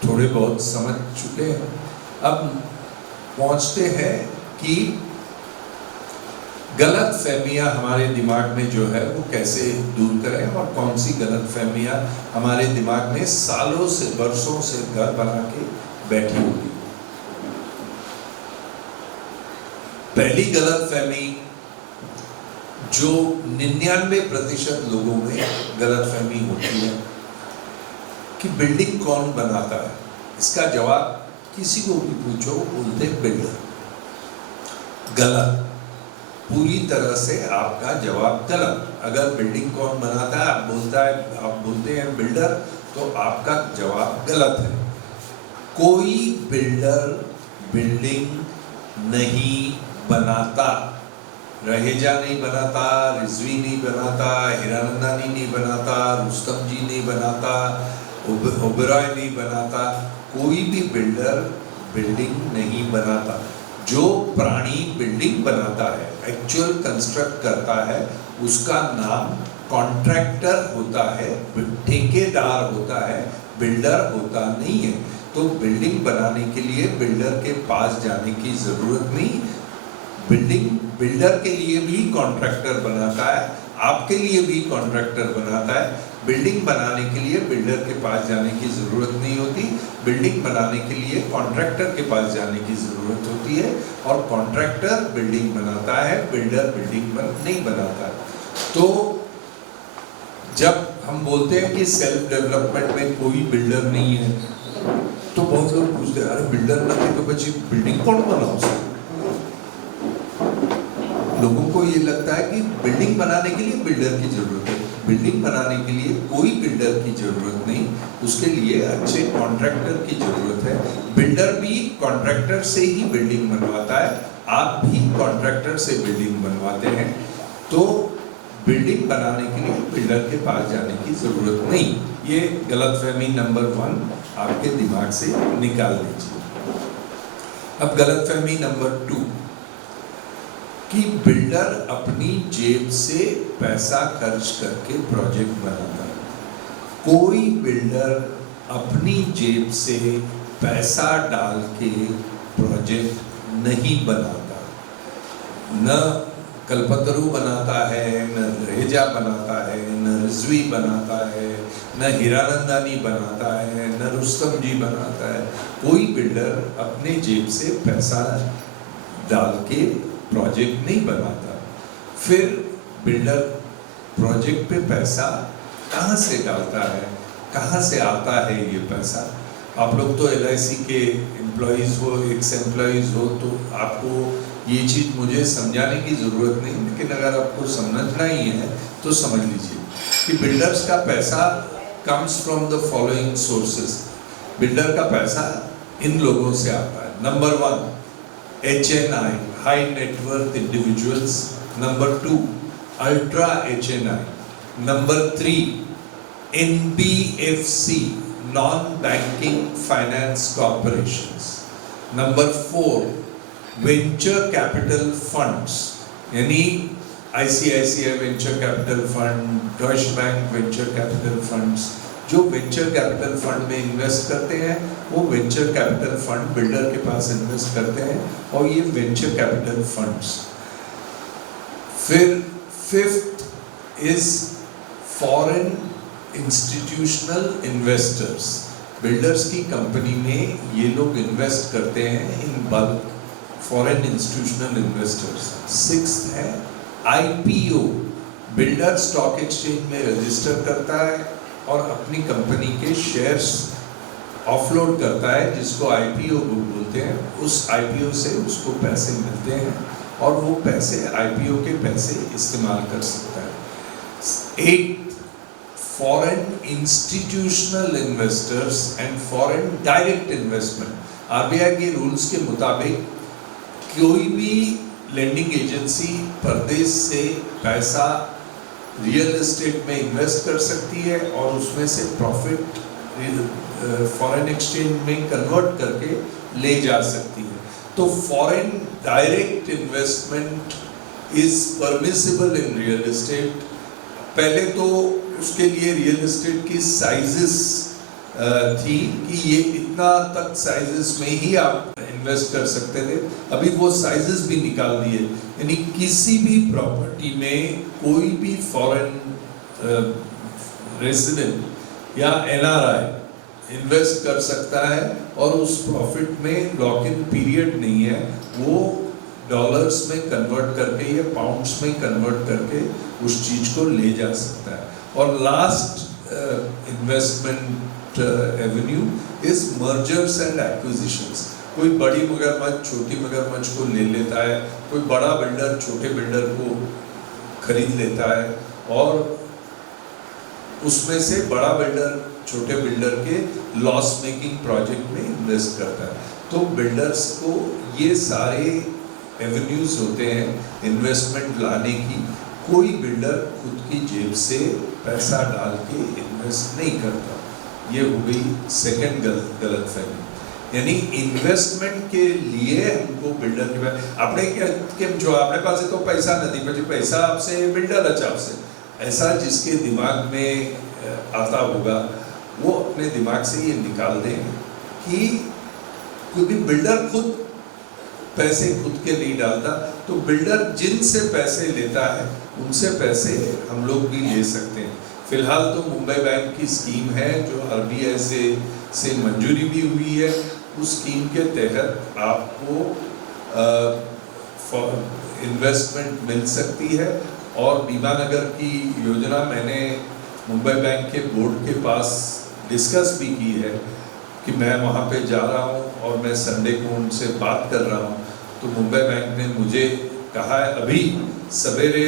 थोड़े बहुत समझ चुके हैं। अब पहुंचते हैं कि गलत फहमियाँ हमारे दिमाग में जो है वो कैसे दूर करें और कौन सी गलत फहमियाँ हमारे दिमाग में सालों से वर्षों से घर बना के बैठी होगी। पहली गलत फहमी जो 99% लोगों में गलत फहमी होती है कि बिल्डिंग कौन बनाता है। इसका जवाब किसी को भी पूछो बोलते बिल्डर। गलत, पूरी तरह से आपका जवाब गलत। अगर बिल्डिंग कौन बनाता है आप बोलते हैं बिल्डर, तो आपका जवाब गलत है। कोई बिल्डर बिल्डिंग नहीं बनाता। रहेजा नहीं बनाता, रिजवी नहीं बनाता, हीरानंदानी नहीं बनाता, रुस्तम जी नहीं बनाता, ओबेरॉय नहीं बनाता। कोई भी बिल्डर बिल्डिंग नहीं बनाता। जो प्राणी बिल्डिंग बनाता है, एक्चुअल कंस्ट्रक्ट करता है, उसका नाम कॉन्ट्रैक्टर होता है, ठेकेदार होता है, बिल्डर होता नहीं है। तो बिल्डिंग बनाने के लिए बिल्डर के पास जाने की जरूरत नहीं। बिल्डर के लिए भी कॉन्ट्रैक्टर बनाता है। आपके लिए भी कॉन्ट्रैक्टर बनाता है। बिल्डिंग बनाने के लिए बिल्डर के पास जाने की ज़रूरत नहीं होती, बिल्डिंग बनाने के लिए कॉन्ट्रैक्टर के पास जाने की ज़रूरत होती है, और कॉन्ट्रैक्टर बिल्डिंग बनाता है, बिल्डर बिल्डिंग नहीं बनाता है। तो जब हम बोलते हैं कि सेल्फ डेवलपमेंट में कोई बिल्डर नहीं है, तो बहुत लोग पूछते हैं अरे बिल्डर नहीं तो बच्ची बिल्डिंग कौन बनाओ? लोगों को ये लगता है कि बिल्डिंग बनाने के लिए बिल्डर की जरूरत है। बिल्डिंग बनाने के लिए कोई बिल्डर की जरूरत नहीं, उसके लिए अच्छे कॉन्ट्रैक्टर की जरूरत है। बिल्डर भी कॉन्ट्रैक्टर से ही बिल्डिंग बनवाता है, आप भी कॉन्ट्रैक्टर से बिल्डिंग बनवाते हैं। तो बिल्डिंग बनाने के लिए बिल्डर के पास जाने की जरूरत नहीं। ये गलतफहमी नंबर 1 आपके दिमाग से निकाल दीजिए। अब गलतफहमी नंबर 2 कि बिल्डर अपनी जेब से पैसा खर्च करके प्रोजेक्ट बनाता है। कोई बिल्डर अपनी जेब से पैसा डाल के प्रोजेक्ट नहीं बनाता। न कल्पतरू बनाता है, न रहेजा बनाता है, न रिजवी बनाता है, न हीरानंदानी बनाता है, न रुस्तम जी बनाता है। कोई बिल्डर अपने जेब से पैसा डाल के प्रोजेक्ट नहीं बनाता। फिर बिल्डर प्रोजेक्ट पे पैसा कहाँ से डालता है, कहाँ से आता है ये पैसा? आप लोग तो LIC के एम्प्लॉइज़ हो, एक्स एम्प्लॉइज़ हो, तो आपको ये चीज़ मुझे समझाने की ज़रूरत नहीं, लेकिन अगर आपको समझना ही है तो समझ लीजिए कि बिल्डर्स का पैसा comes from the following sources. Builder का पैसा इन लोगों से आता है। Number 1 HNI, high net worth individuals. Number 2 ultra HNI. Number 3 NBFC, non-banking finance corporations. Number 4 venture capital funds, यानी ICICI venture capital fund, Deutsche Bank venture capital funds, जो venture capital fund में invest करते हैं वो venture capital fund builder के पास invest करते हैं, और ये वेंचर कैपिटल फंड्स। फिर 5th is foreign institutional investors. Builders की कंपनी में ये लोग इन्वेस्ट करते हैं in bulk, foreign institutional investors. 6th है IPO। बिल्डर स्टॉक एक्सचेंज में रजिस्टर करता है और अपनी कंपनी के शेयर्स ऑफलोड करता है, जिसको IPO बोलते हैं। उस IPO से उसको पैसे मिलते हैं और वो पैसे IPO के पैसे इस्तेमाल कर सकता है। 8 foreign institutional investors and foreign direct investment. RBI के रूल्स के मुताबिक कोई भी लेंडिंग एजेंसी परदेश से पैसा रियल एस्टेट में इन्वेस्ट कर सकती है और उसमें से प्रॉफिट फॉरेन एक्सचेंज में कन्वर्ट करके ले जा सकती है। तो foreign direct investment is permissible in real estate. पहले तो उसके लिए रियल एस्टेट की साइजेस थी कि ये इतना तक साइजेस में ही आप इन्वेस्ट कर सकते थे, अभी वो साइजेस भी निकाल दिए, यानी किसी भी प्रॉपर्टी में कोई भी फॉरेन रेजिडेंट या NRI इन्वेस्ट कर सकता है और उस प्रॉफिट में लॉक इन पीरियड नहीं है, वो डॉलर्स में कन्वर्ट करके या पाउंड्स में कन्वर्ट करके उस चीज को ले जा सकता है। और last investment Avenue is mergers and acquisitions. कोई बड़ी मगरमच्छ छोटी मगरमच्छ को ले लेता है, कोई बड़ा बिल्डर छोटे बिल्डर को खरीद लेता है और उसमें से बड़ा बिल्डर छोटे बिल्डर के लॉस मेकिंग प्रोजेक्ट में इन्वेस्ट करता है। तो बिल्डर्स को ये सारे एवेन्यूज होते हैं इन्वेस्टमेंट लाने की। कोई बिल्डर खुद की जेब से पैसा डाल के इन्वेस्ट नहीं करता। ये हो गई सेकंड गलतफहमी। यानी इन्वेस्टमेंट के लिए हमको बिल्डर के पास આપણે કેમ જો આપણે પાસે તો પૈસા નથી, પછી પૈસા આપશે બિલ્ડર જ આપશે, ऐसा जिसके दिमाग में आता होगा वो अपने दिमाग से ये निकाल दें कि क्योंकि बिल्डर खुद पैसे खुद के नहीं डालता, तो बिल्डर जिनसे पैसे लेता है उनसे पैसे हम लोग भी ले सकते हैं। फिलहाल तो मुंबई बैंक की स्कीम है जो RBI से मंजूरी भी हुई है। उस स्कीम के तहत आपको इन्वेस्टमेंट मिल सकती है। और बीमानगर की योजना मैंने मुंबई बैंक के बोर्ड के पास डिस्कस भी की है कि मैं वहाँ पे जा रहा हूँ और मैं संडे को उनसे बात कर रहा हूँ। तो मुंबई बैंक ने मुझे कहा है, अभी सवेरे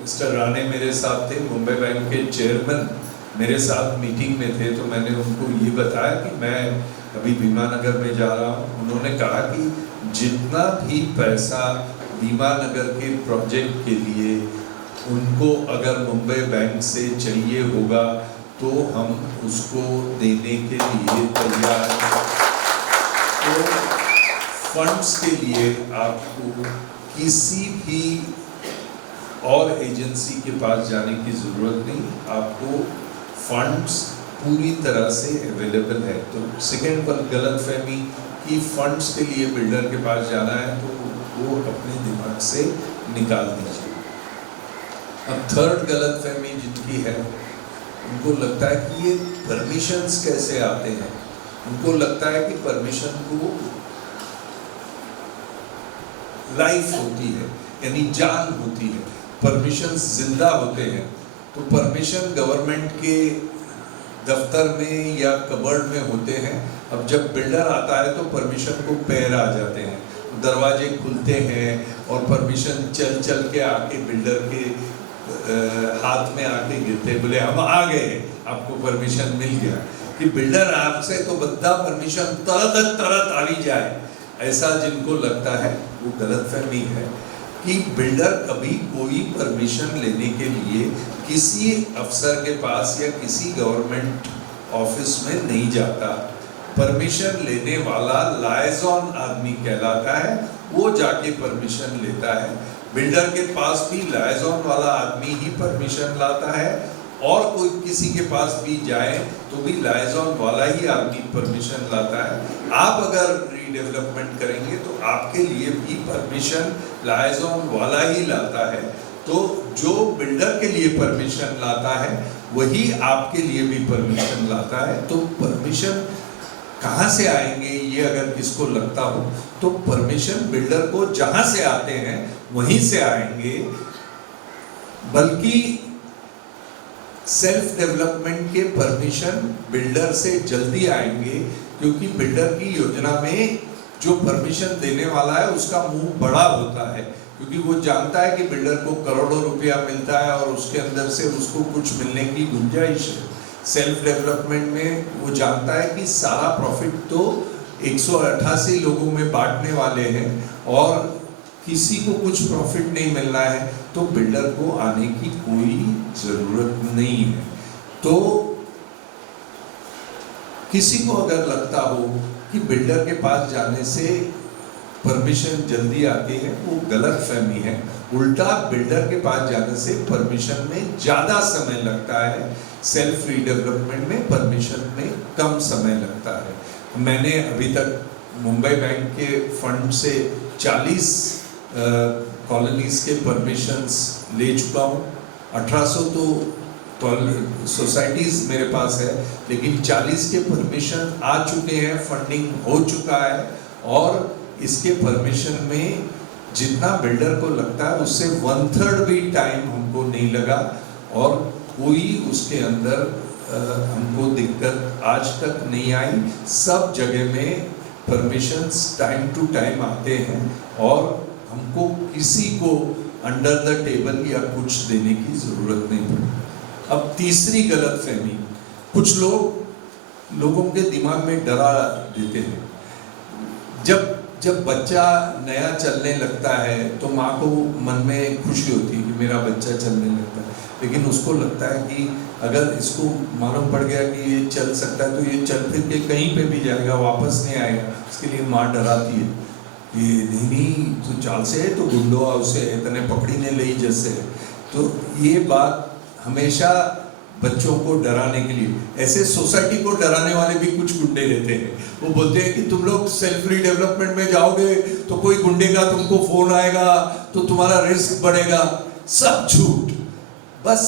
मिस्टर राणे मेरे साथ थे, मुंबई बैंक के चेयरमैन मेरे साथ मीटिंग में थे, तो मैंने उनको ये बताया कि मैं अभी बीमानगर में जा रहा हूँ। उन्होंने कहा कि जितना भी पैसा बीमानगर के प्रोजेक्ट के लिए उनको अगर मुंबई बैंक से चाहिए होगा तो हम उसको देने के लिए तैयार हैं। तो फंड्स के लिए आपको किसी भी और एजेंसी के पास जाने की ज़रूरत नहीं, आपको फंड्स पूरी तरह से अवेलेबल है। तो सेकेंड पर गलतफहमी कि फंड्स के लिए बिल्डर के पास जाना है तो वो अपने दिमाग से निकाल दीजिए। अब थर्ड गलतफहमी जिनकी है, उनको लगता है कि ये परमिशंस कैसे आते हैं। उनको लगता है कि परमिशन को लाइफ होती है, यानी जान होती है, परमिशंस जिंदा होते हैं। तो परमिशन गवर्नमेंट के दफ्तर में या कबर्ड में होते हैं। अब जब बिल्डर आता है तो परमिशन को पैर आ जाते हैं, दरवाजे खुलते हैं और परमिशन चल चल के आके बिल्डर के हाथ में आके गिरते, बोले हम आ गए, आपको परमिशन मिल गया। कि बिल्डर आपसे तो बद्दा परमिशन तरत आवी जाए, ऐसा जिनको लगता है वो गलतफहमी है कि बिल्डर कभी कोई परमिशन लेने के लिए किसी अफसर के पास या किसी गवर्नमेंट ऑफिस में नहीं जाता। परमिशन लेने वाला लायज़ॉन आदमी कहलाता है, वो जाके परमिशन लेता है। बिल्डर के पास भी लायज़ॉन वाला आदमी ही परमिशन लाता है, और कोई किसी के पास भी जाए तो भी लायज़ॉन वाला ही आदमी परमिशन लाता है। आप अगर रीडेवलपमेंट करेंगे तो आपके लिए भी परमिशन लायज़ॉन वाला ही लाता है। तो जो बिल्डर के लिए परमिशन लाता है वही आपके लिए भी परमिशन लाता है। तो परमिशन कहाँ से आएंगे ये अगर किसको लगता हो तो परमिशन बिल्डर को जहाँ से आते हैं वहीं से आएंगे। बल्कि सेल्फ डेवलपमेंट के परमिशन बिल्डर से जल्दी आएंगे, क्योंकि बिल्डर की योजना में जो परमिशन देने वाला है उसका मुंह बड़ा होता है, क्योंकि वो जानता है कि बिल्डर को करोड़ों रुपया मिलता है और उसके अंदर से उसको कुछ मिलने की गुंजाइश है। सेल्फ डेवलपमेंट में वो जानता है कि सारा प्रॉफिट तो 188 लोगों में बांटने वाले हैं और किसी को कुछ प्रॉफिट नहीं मिलना है, तो बिल्डर को आने की कोई जरूरत नहीं है। तो किसी को अगर लगता हो कि बिल्डर के पास जाने से परमिशन जल्दी आती है, वो गलत फहमी है। उल्टा बिल्डर के पास जाने से परमिशन में ज़्यादा समय लगता है, सेल्फ रीडेवलपमेंट में परमिशन में कम समय लगता है। मैंने अभी तक मुंबई बैंक के फंड से 40 कॉलोनीज के परमिशंस ले चुका हूँ। 1800 तो सोसाइटीज़ मेरे पास है, लेकिन 40 के परमिशन आ चुके हैं, फंडिंग हो चुका है। और इसके परमिशन में जितना बिल्डर को लगता है उससे 1/3 भी टाइम हमको नहीं लगा, और कोई उसके अंदर हमको दिक्कत आज तक नहीं आई। सब जगह में परमिशंस टाइम टू टाइम आते हैं और हमको किसी को अंडर द टेबल या कुछ देने की ज़रूरत नहीं पड़ी। अब तीसरी गलतफहमी, कुछ लोगों के दिमाग में डरा देते हैं। जब बच्चा नया चलने लगता है तो माँ को मन में खुशी होती है कि मेरा बच्चा चलने लगता है, लेकिन उसको लगता है कि अगर इसको मालूम पड़ गया कि ये चल सकता है तो ये चल फिर के कहीं पे भी जाएगा, वापस नहीं आएगा। इसके लिए माँ डराती है कि नहीं तो चाल से है तो गुंडो उसे इतने पकड़ी ने ले जैसे। तो ये बात हमेशा बच्चों को डराने के लिए। ऐसे सोसाइटी को डराने वाले भी कुछ गुंडे रहते हैं। वो बोलते हैं कि तुम लोग सेल्फ डेवलपमेंट में जाओगे तो कोई गुंडे का तुमको फोन आएगा तो तुम्हारा रिस्क बढ़ेगा। सब झूठ। बस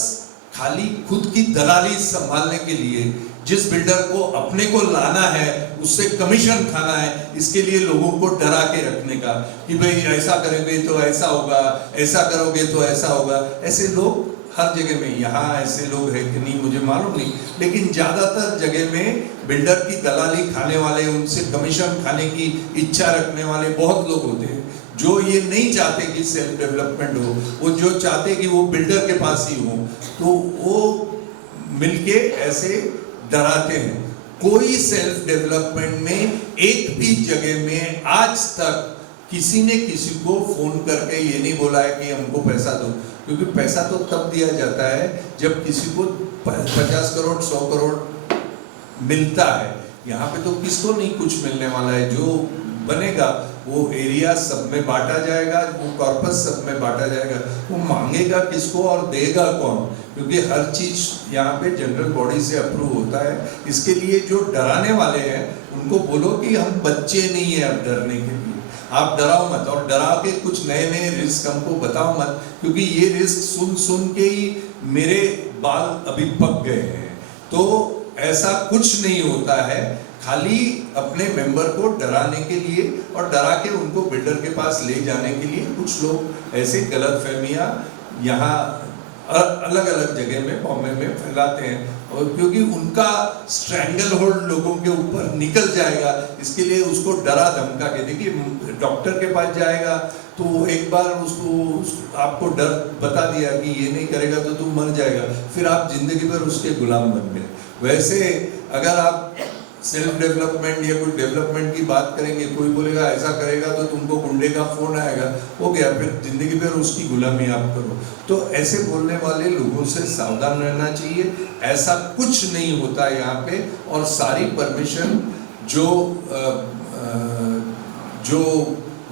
खाली खुद की दलाली संभालने के लिए जिस बिल्डर को अपने को लाना है, उससे कमीशन खाना है, इसके लिए लोगों को डरा के रखने का कि भाई ऐसा करेंगे तो ऐसा होगा, ऐसा करोगे तो ऐसा होगा। ऐसे लोग हर जगह में, यहाँ ऐसे लोग हैं कि नहीं मुझे मालूम नहीं, लेकिन ज्यादातर जगह में बिल्डर की दलाली खाने वाले, उनसे कमीशन खाने की इच्छा रखने वाले बहुत लोग होते हैं, जो ये नहीं चाहते कि सेल्फ डेवलपमेंट हो। वो जो चाहते कि वो बिल्डर के पास ही हो, तो वो मिलके ऐसे डराते हैं। कोई सेल्फ डेवलपमेंट में एक भी जगह में आज तक किसी ने किसी को फोन करके ये नहीं बोला है कि हमको पैसा दो, क्योंकि पैसा तो तब दिया जाता है जब किसी को 50 करोड़ 100 करोड़ मिलता है। यहाँ पे तो किसको नहीं कुछ मिलने वाला है। जो बनेगा वो एरिया सब में बांटा जाएगा, वो कॉर्पस सब में बांटा जाएगा। वो मांगेगा किसको और देगा कौन, क्योंकि हर चीज यहाँ पे जनरल बॉडी से अप्रूव होता है। इसके लिए जो डराने वाले हैं उनको बोलो कि हम बच्चे नहीं है अब डरने के लिए, आप डराओ मत, और डरा के कुछ नए नए रिस्क हमको बताओ मत, क्योंकि ये रिस्क सुन सुन के ही मेरे बाल अभी पक गए हैं। तो ऐसा कुछ नहीं होता है, खाली अपने मेंबर को डराने के लिए और डरा के उनको बिल्डर के पास ले जाने के लिए कुछ लोग ऐसे गलतफहमियां यहाँ अलग अलग जगह में बॉम्बे में फैलाते हैं, और क्योंकि उनका स्ट्रैंगल होल्ड लोगों के ऊपर निकल जाएगा, इसके लिए उसको डरा धमका के। देखिए डॉक्टर के पास जाएगा तो एक बार उसको आपको डर बता दिया कि ये नहीं करेगा तो तुम मर जाएगा, फिर आप जिंदगी भर उसके गुलाम बन गए। वैसे अगर आप सेल्फ डेवलपमेंट या कोई डेवलपमेंट की बात करेंगे, कोई बोलेगा ऐसा करेगा तो तुमको गुंडे का फोन आएगा, हो गया, फिर जिंदगी भर उसकी गुलामी आप करो। तो ऐसे बोलने वाले लोगों से सावधान रहना चाहिए। ऐसा कुछ नहीं होता है यहाँ पे, और सारी परमिशन जो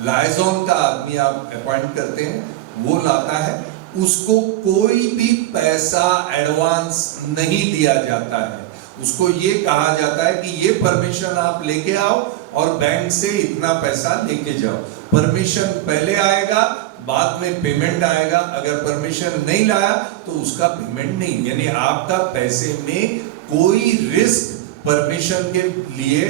लाइजॉन का आदमी आप अपॉइंट करते हैं वो लाता है, उसको कोई भी पैसा एडवांस नहीं दिया जाता है। उसको ये कहा जाता है कि ये परमिशन आप लेके आओ और बैंक से इतना पैसा लेके जाओ। परमिशन पहले आएगा, बाद में पेमेंट आएगा। अगर परमिशन नहीं लाया तो उसका पेमेंट नहीं, यानी आपका पैसे में कोई रिस्क परमिशन के लिए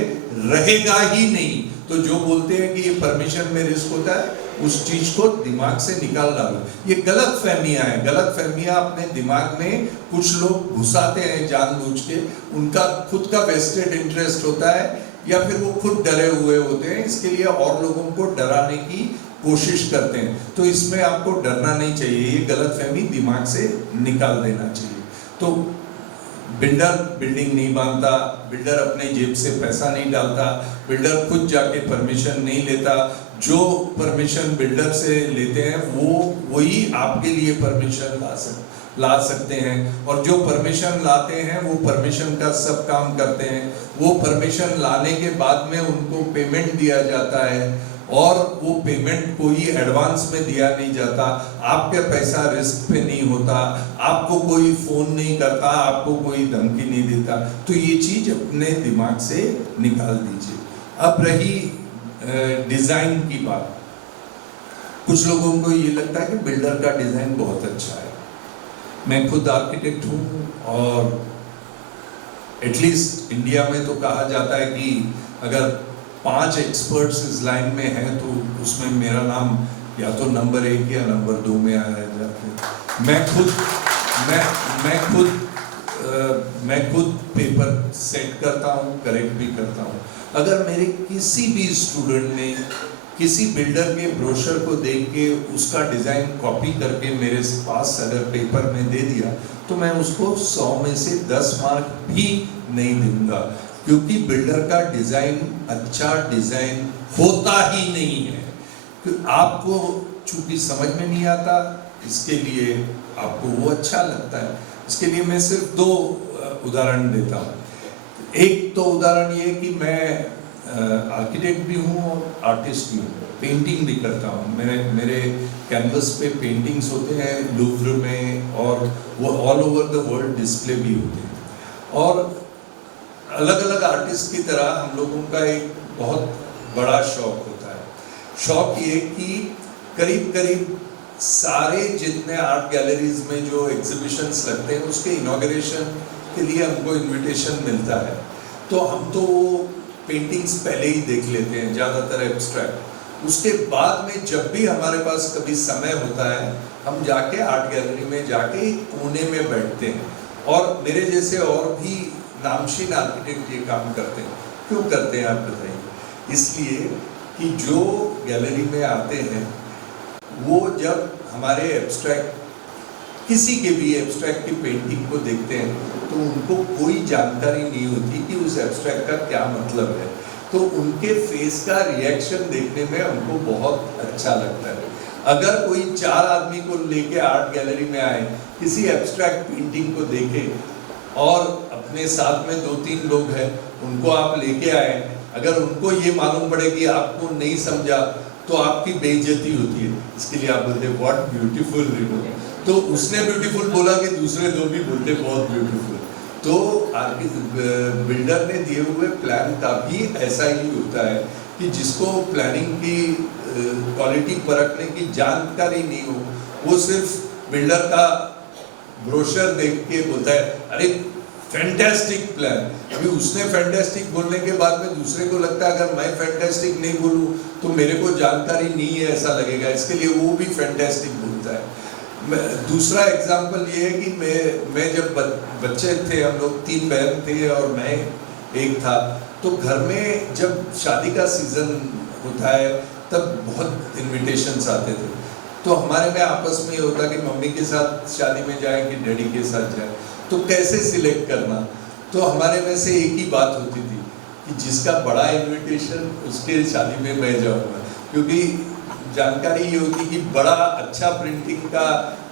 रहेगा ही नहीं। तो जो बोलते हैं कि ये परमिशन में रिस्क होता है, उस चीज को दिमाग से निकाल डालो। ये गलत फहमियां हैं। गलत फहमियां अपने दिमाग में कुछ लोग घुसाते हैं जानबूझ के, उनका खुद का वेस्टेड इंटरेस्ट होता है या फिर वो खुद डरे हुए होते हैं, इसके लिए और लोगों को डराने की कोशिश करते हैं। तो इसमें आपको डरना नहीं चाहिए, ये गलत फहमी दिमाग से निकाल देना चाहिए। तो बिल्डर बिल्डिंग नहीं बांधता, बिल्डर अपने जेब से पैसा नहीं डालता, बिल्डर खुद जाके परमिशन नहीं लेता। जो परमिशन बिल्डर से लेते हैं वो वही आपके लिए परमिशन ला सकते हैं, और जो परमिशन लाते हैं वो परमिशन का सब काम करते हैं। वो परमिशन लाने के बाद में उनको पेमेंट दिया जाता है, और वो पेमेंट कोई एडवांस में दिया नहीं जाता। आपका पैसा रिस्क पे नहीं होता, आपको कोई फोन नहीं करता, आपको कोई धमकी नहीं देता। तो ये चीज अपने दिमाग से निकाल दीजिए। अब रही डिजाइन की बात, कुछ लोगों को ये लगता है कि बिल्डर का डिजाइन बहुत अच्छा है। मैं खुद आर्किटेक्ट हूँ, और एटलीस्ट इंडिया में तो कहा जाता है कि अगर 5 एक्सपर्ट्स इस लाइन में हैं तो उसमें मेरा नाम या तो नंबर 1 या नंबर 2 में आया जाता है। मैं खुद पेपर सेट करता हूँ, करेक्ट भी करता हूँ। अगर मेरे किसी भी स्टूडेंट ने किसी बिल्डर के ब्रोशर को देख के उसका डिजाइन कॉपी करके मेरे पास अगर पेपर में दे दिया, तो मैं उसको 100 में से 10 मार्क भी नहीं दूंगा, क्योंकि बिल्डर का डिजाइन अच्छा डिजाइन होता ही नहीं है। आपको चूंकि समझ में नहीं आता, इसके लिए आपको वो अच्छा लगता है। इसके लिए मैं सिर्फ 2 उदाहरण देता हूँ। एक तो उदाहरण ये कि मैं आर्किटेक्ट भी हूँ और आर्टिस्ट भी हूँ, पेंटिंग भी करता हूँ। मेरे कैनवस पे पेंटिंग्स होते हैं लूव्र में, और वो all over the world display भी होते हैं। और अलग अलग आर्टिस्ट की तरह हम लोगों का एक बहुत बड़ा शौक होता है। शौक ये कि करीब करीब सारे जितने आर्ट गैलरीज में जो एग्जीबिशंस लगते हैं उसके इनॉग्रेशन के लिए हमको इनविटेशन मिलता है, तो हम तो पेंटिंग्स पहले ही देख लेते हैं, ज़्यादातर एब्स्ट्रैक्ट। उसके बाद में जब भी हमारे पास कभी समय होता है, हम जाके आर्ट गैलरी में जाके कोने में बैठते हैं। और मेरे जैसे और भी नामशीन आर्किटेक्ट ये काम करते हैं। क्यों करते हैं आप बताइए? इसलिए कि जो गैलरी में आते हैं वो जब हमारे एब्स्ट्रैक्ट, किसी के भी एब्स्ट्रैक्ट की पेंटिंग को देखते हैं तो उनको कोई जानकारी नहीं होती कि उस एब्स्ट्रैक्ट का क्या मतलब है, तो उनके फेस का रिएक्शन देखने में हमको बहुत अच्छा लगता है। अगर कोई 4 आदमी को लेके आर्ट गैलरी में आए, किसी एब्स्ट्रैक्ट पेंटिंग को देखे और अपने साथ में 2-3 लोग हैं उनको आप लेके आए, अगर उनको ये मालूम पड़े कि आपको नहीं समझा तो आपकी बेइज्जती होती है। इसके लिए आप बोलते व्हाट ब्यूटीफुल रिवर, तो उसने ब्यूटीफुल बोला कि दूसरे 2 भी बोलते बहुत ब्यूटीफुल। तो बिल्डर ने दिए हुए प्लान का भी ऐसा ही होता है कि जिसको प्लानिंग की क्वालिटी परखने की जानकारी नहीं हो, वो सिर्फ बिल्डर का ब्रोशर देख के बोलता है अरे फैंटास्टिक प्लान। अभी उसने फैंटास्टिक बोलने के बाद में दूसरे को लगता है अगर मैं फैंटास्टिक नहीं बोलूं तो मेरे को जानकारी नहीं है ऐसा लगेगा, इसके लिए वो भी फैंटास्टिक बोलता है। दूसरा एग्जांपल ये है कि मैं जब बच्चे थे, हम लोग 3 बहन थे और मैं एक था, तो घर में जब शादी का सीजन होता है तब बहुत इनविटेशंस आते थे। तो हमारे में आपस में ये होता कि मम्मी के साथ शादी में जाए कि डैडी के साथ जाए, तो कैसे सिलेक्ट करना। तो हमारे में से एक ही बात होती थी कि जिसका बड़ा इनविटेशन उसके शादी में मैं जाऊँगा, क्योंकि जानकारी ये होती कि बड़ा अच्छा प्रिंटिंग का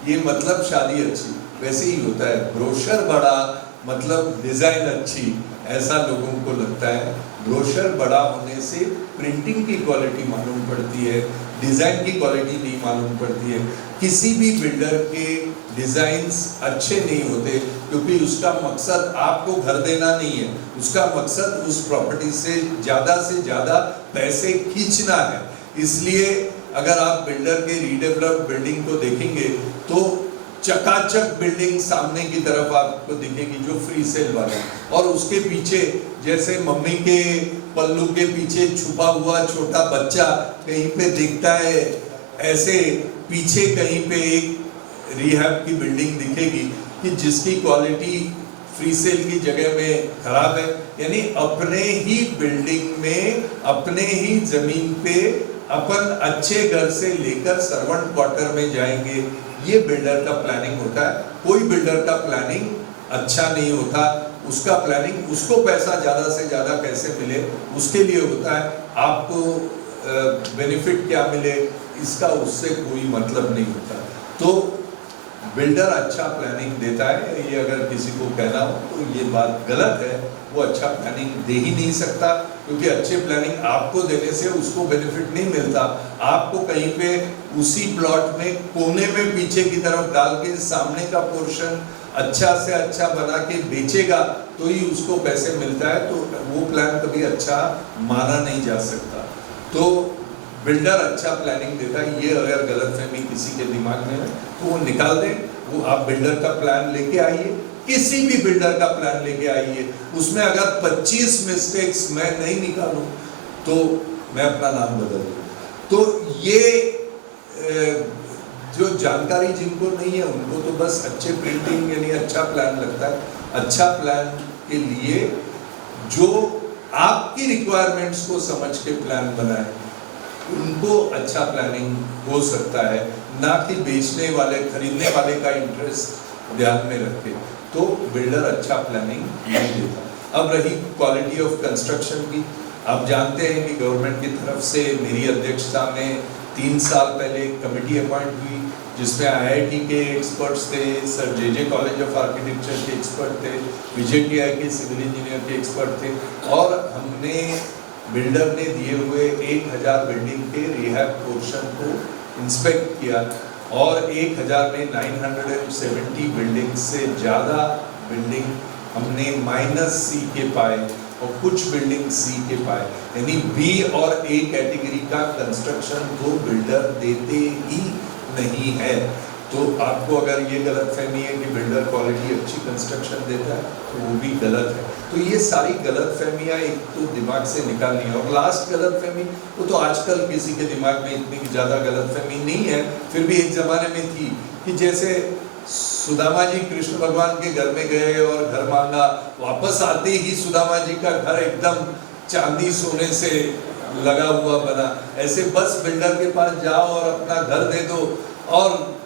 ये मतलब शादी अच्छी। वैसे ही होता है, ब्रोशर बड़ा मतलब डिज़ाइन अच्छी, ऐसा लोगों को लगता है। ब्रोशर बड़ा होने से प्रिंटिंग की क्वालिटी मालूम पड़ती है, डिज़ाइन की क्वालिटी नहीं मालूम पड़ती है। किसी भी बिल्डर के डिज़ाइंस अच्छे नहीं होते क्योंकि उसका मकसद आपको घर देना नहीं है, उसका मकसद उस प्रॉपर्टी से ज़्यादा पैसे खींचना है। इसलिए अगर आप बिल्डर के रीडेवलप बिल्डिंग को देखेंगे तो चकाचक बिल्डिंग सामने की तरफ आपको दिखेगी जो फ्री सेल वाला, और उसके पीछे जैसे मम्मी के पल्लू के पीछे छुपा हुआ छोटा बच्चा कहीं पे दिखता है, ऐसे पीछे कहीं पे एक रिहैब की बिल्डिंग दिखेगी कि जिसकी क्वालिटी फ्री सेल की जगह में खराब है। यानी अपने ही बिल्डिंग में, अपने ही जमीन पे अपन अच्छे घर से लेकर सर्वेंट क्वार्टर में जाएंगे, ये बिल्डर का प्लानिंग होता है। कोई बिल्डर का प्लानिंग अच्छा नहीं होता, उसका प्लानिंग उसको पैसा ज़्यादा से ज़्यादा कैसे मिले उसके लिए होता है। आपको बेनिफिट क्या मिले इसका उससे कोई मतलब नहीं होता। तो बिल्डर अच्छा प्लानिंग देता है, ये अगर किसी को कहना हो तो ये बात गलत है। वो अच्छा प्लानिंग दे ही नहीं सकता, क्योंकि अच्छे प्लानिंग आपको देने से उसको बेनिफिट नहीं मिलता। आपको कहीं पे उसी प्लॉट में कोने में पीछे की तरफ डाल के सामने का पोर्शन अच्छा से अच्छा बना के बेचेगा तो ही उसको पैसे मिलता है, तो वो प्लान कभी अच्छा माना नहीं जा सकता। तो बिल्डर अच्छा प्लानिंग देता है, ये अगर गलतफहमी किसी के दिमाग में है तो वो निकाल दें। वो आप बिल्डर का प्लान लेके आइए, किसी भी बिल्डर का प्लान लेके आइए, उसमें अगर 25 मिस्टेक्स मैं नहीं निकालूं तो मैं अपना नाम बदल दूं। तो ये जो जानकारी जिनको नहीं है उनको तो बस अच्छे प्रिंटिंग यानी अच्छा प्लान लगता है। अच्छा प्लान के लिए जो आपकी रिक्वायरमेंट्स को समझ के प्लान बनाए उनको अच्छा प्लानिंग हो सकता है, ना कि बेचने वाले खरीदने वाले का इंटरेस्ट ध्यान में रखे तो बिल्डर अच्छा प्लानिंग नहीं देता। अब रही क्वालिटी ऑफ कंस्ट्रक्शन की, आप जानते हैं कि गवर्नमेंट की तरफ से मेरी अध्यक्षता में 3 साल पहले एक कमेटी अपॉइंट हुई जिसमें IIT के एक्सपर्ट्स थे, sir JJ college of architecture के एक्सपर्ट थे, VJTI के सिविल इंजीनियर के एक्सपर्ट थे, और हमने बिल्डर ने दिए हुए 1000 बिल्डिंग के रिहैब पोर्शन को इंस्पेक्ट किया और 1000 में 970 बिल्डिंग से ज़्यादा बिल्डिंग हमने -C के पाए और कुछ बिल्डिंग C के पाए, यानी B और A कैटेगरी का कंस्ट्रक्शन तो बिल्डर देते ही नहीं है। तो आपको अगर ये गलतफहमी है कि बिल्डर क्वालिटी अच्छी कंस्ट्रक्शन देता है तो वो भी गलत है। तो ये सारी गलतफहमियाँ एक तो दिमाग से निकालनी है। और लास्ट गलतफहमी, वो तो आजकल किसी के दिमाग में इतनी ज़्यादा गलतफहमी नहीं है, फिर भी एक ज़माने में थी कि जैसे सुदामा जी कृष्ण भगवान के घर में गए और घर मांगा, वापस आते ही सुदामा जी का घर एकदम चांदी सोने से लगा हुआ बना। ऐसे बस बिल्डर के पास जाओ और अपना घर दे दो और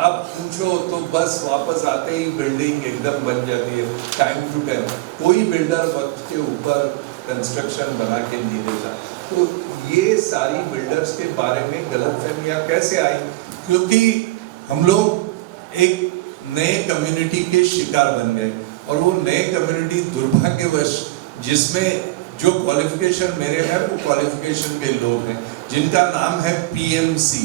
आप पूछो तो बस वापस आते ही बिल्डिंग एकदम बन जाती है टाइम टू टाइम। कोई बिल्डर वक्त के ऊपर कंस्ट्रक्शन बना के नहीं देता। तो ये सारी बिल्डर्स के बारे में गलतफहमियां कैसे आई? क्योंकि हम लोग एक नए कम्युनिटी के शिकार बन गए और वो नए कम्युनिटी दुर्भाग्यवश, जिसमें जो क्वालिफिकेशन मेरे हैं वो क्वालिफिकेशन के लोग हैं जिनका नाम है PMC।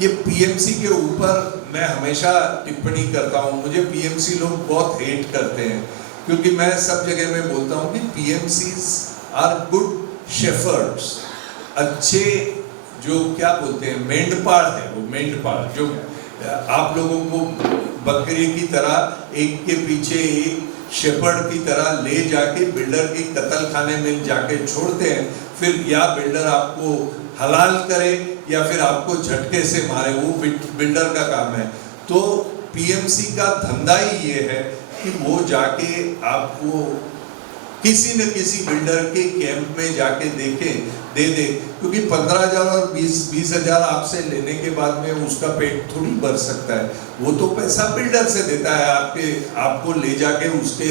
ये PMC के ऊपर मैं हमेशा टिप्पणी करता हूँ। मुझे PMC लोग बहुत हेट करते हैं क्योंकि मैं सब जगह में बोलता हूँ कि PMCs आर गुड शेफर्ड्स, अच्छे जो क्या बोलते हैं मेंढपाल है, वो मेंढपाल जो आप लोगों को बकरी की तरह एक के पीछे एक शेपर्ड की तरह ले जाके बिल्डर की कत्ल खाने में जाके छोड़ते हैं। फिर या बिल्डर आपको हलाल करे या फिर आपको झटके से मारे, वो बिल्डर का काम है। तो PMC का धंधा ही ये है कि वो जाके आपको किसी न किसी बिल्डर के कैंप में जाके दे दे, क्योंकि 15,000 और 20,000 आपसे लेने के बाद में उसका पेट थोड़ी भर सकता है। वो तो पैसा बिल्डर से देता है आपको ले जाके उसके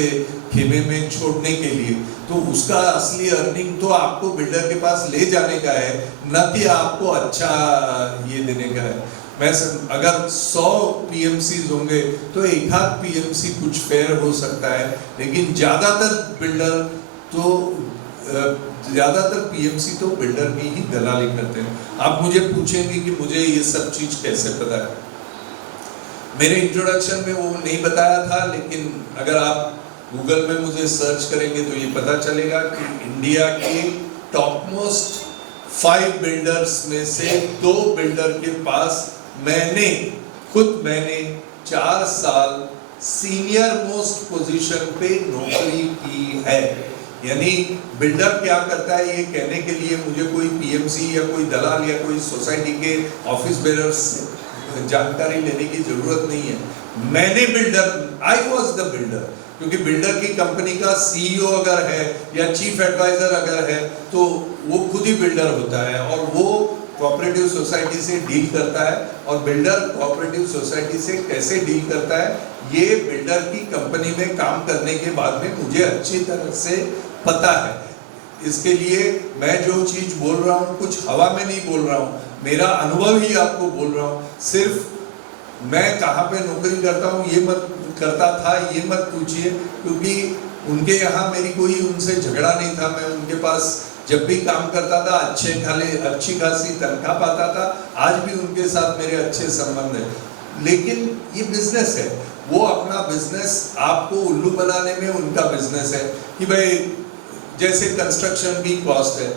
खेमे में छोड़ने के लिए। तो उसका असली अर्निंग तो आपको बिल्डर के पास ले जाने का है, न कि आपको अच्छा ये देने का है। अगर 100 PMCs होंगे तो एक आध PMC कुछ फेयर हो सकता है, लेकिन ज़्यादातर PMC तो बिल्डर की ही दलाली करते हैं। आप मुझे पूछेंगे कि मुझे ये सब चीज़ कैसे पता है? मेरे इंट्रोडक्शन में वो नहीं बताया था, लेकिन अगर आप गूगल में मुझे सर्च करेंगे तो ये पता चलेगा कि इंडिया के टॉप मोस्ट 5 बिल्डर्स में से 2 बिल्डर के पास मैंने 4 साल सीनियर मोस्ट पोजीशन पे नौकरी की है। यानी बिल्डर क्या करता है ये कहने के लिए मुझे कोई PMC या कोई दलाल या कोई सोसाइटी के ऑफिस बेरर्स से जानकारी लेने की जरूरत नहीं है। आई वॉज द बिल्डर, क्योंकि बिल्डर की कंपनी का CEO अगर है या चीफ एडवाइजर अगर है तो वो खुद ही बिल्डर होता है और वो कोऑपरेटिव सोसाइटी से डील करता है। और बिल्डर कोऑपरेटिव सोसाइटी से कैसे डील करता है ये बिल्डर की कंपनी में काम करने के बाद में मुझे अच्छी तरह से पता है। इसके लिए मैं जो चीज बोल रहा हूँ कुछ हवा में नहीं बोल रहा हूँ, मेरा अनुभव ही आपको बोल रहा हूँ। सिर्फ मैं कहाँ पे नौकरी करता हूँ ये मत पूछिए, क्योंकि उनके यहाँ मेरी कोई उनसे झगड़ा नहीं था। मैं उनके पास जब भी काम करता था अच्छी खासी तनख्वाह पाता था। आज भी उनके साथ मेरे अच्छे संबंध है, लेकिन ये बिजनेस है। वो अपना बिजनेस, आपको उल्लू बनाने में उनका बिजनेस है कि भाई जैसे कंस्ट्रक्शन की कॉस्ट है,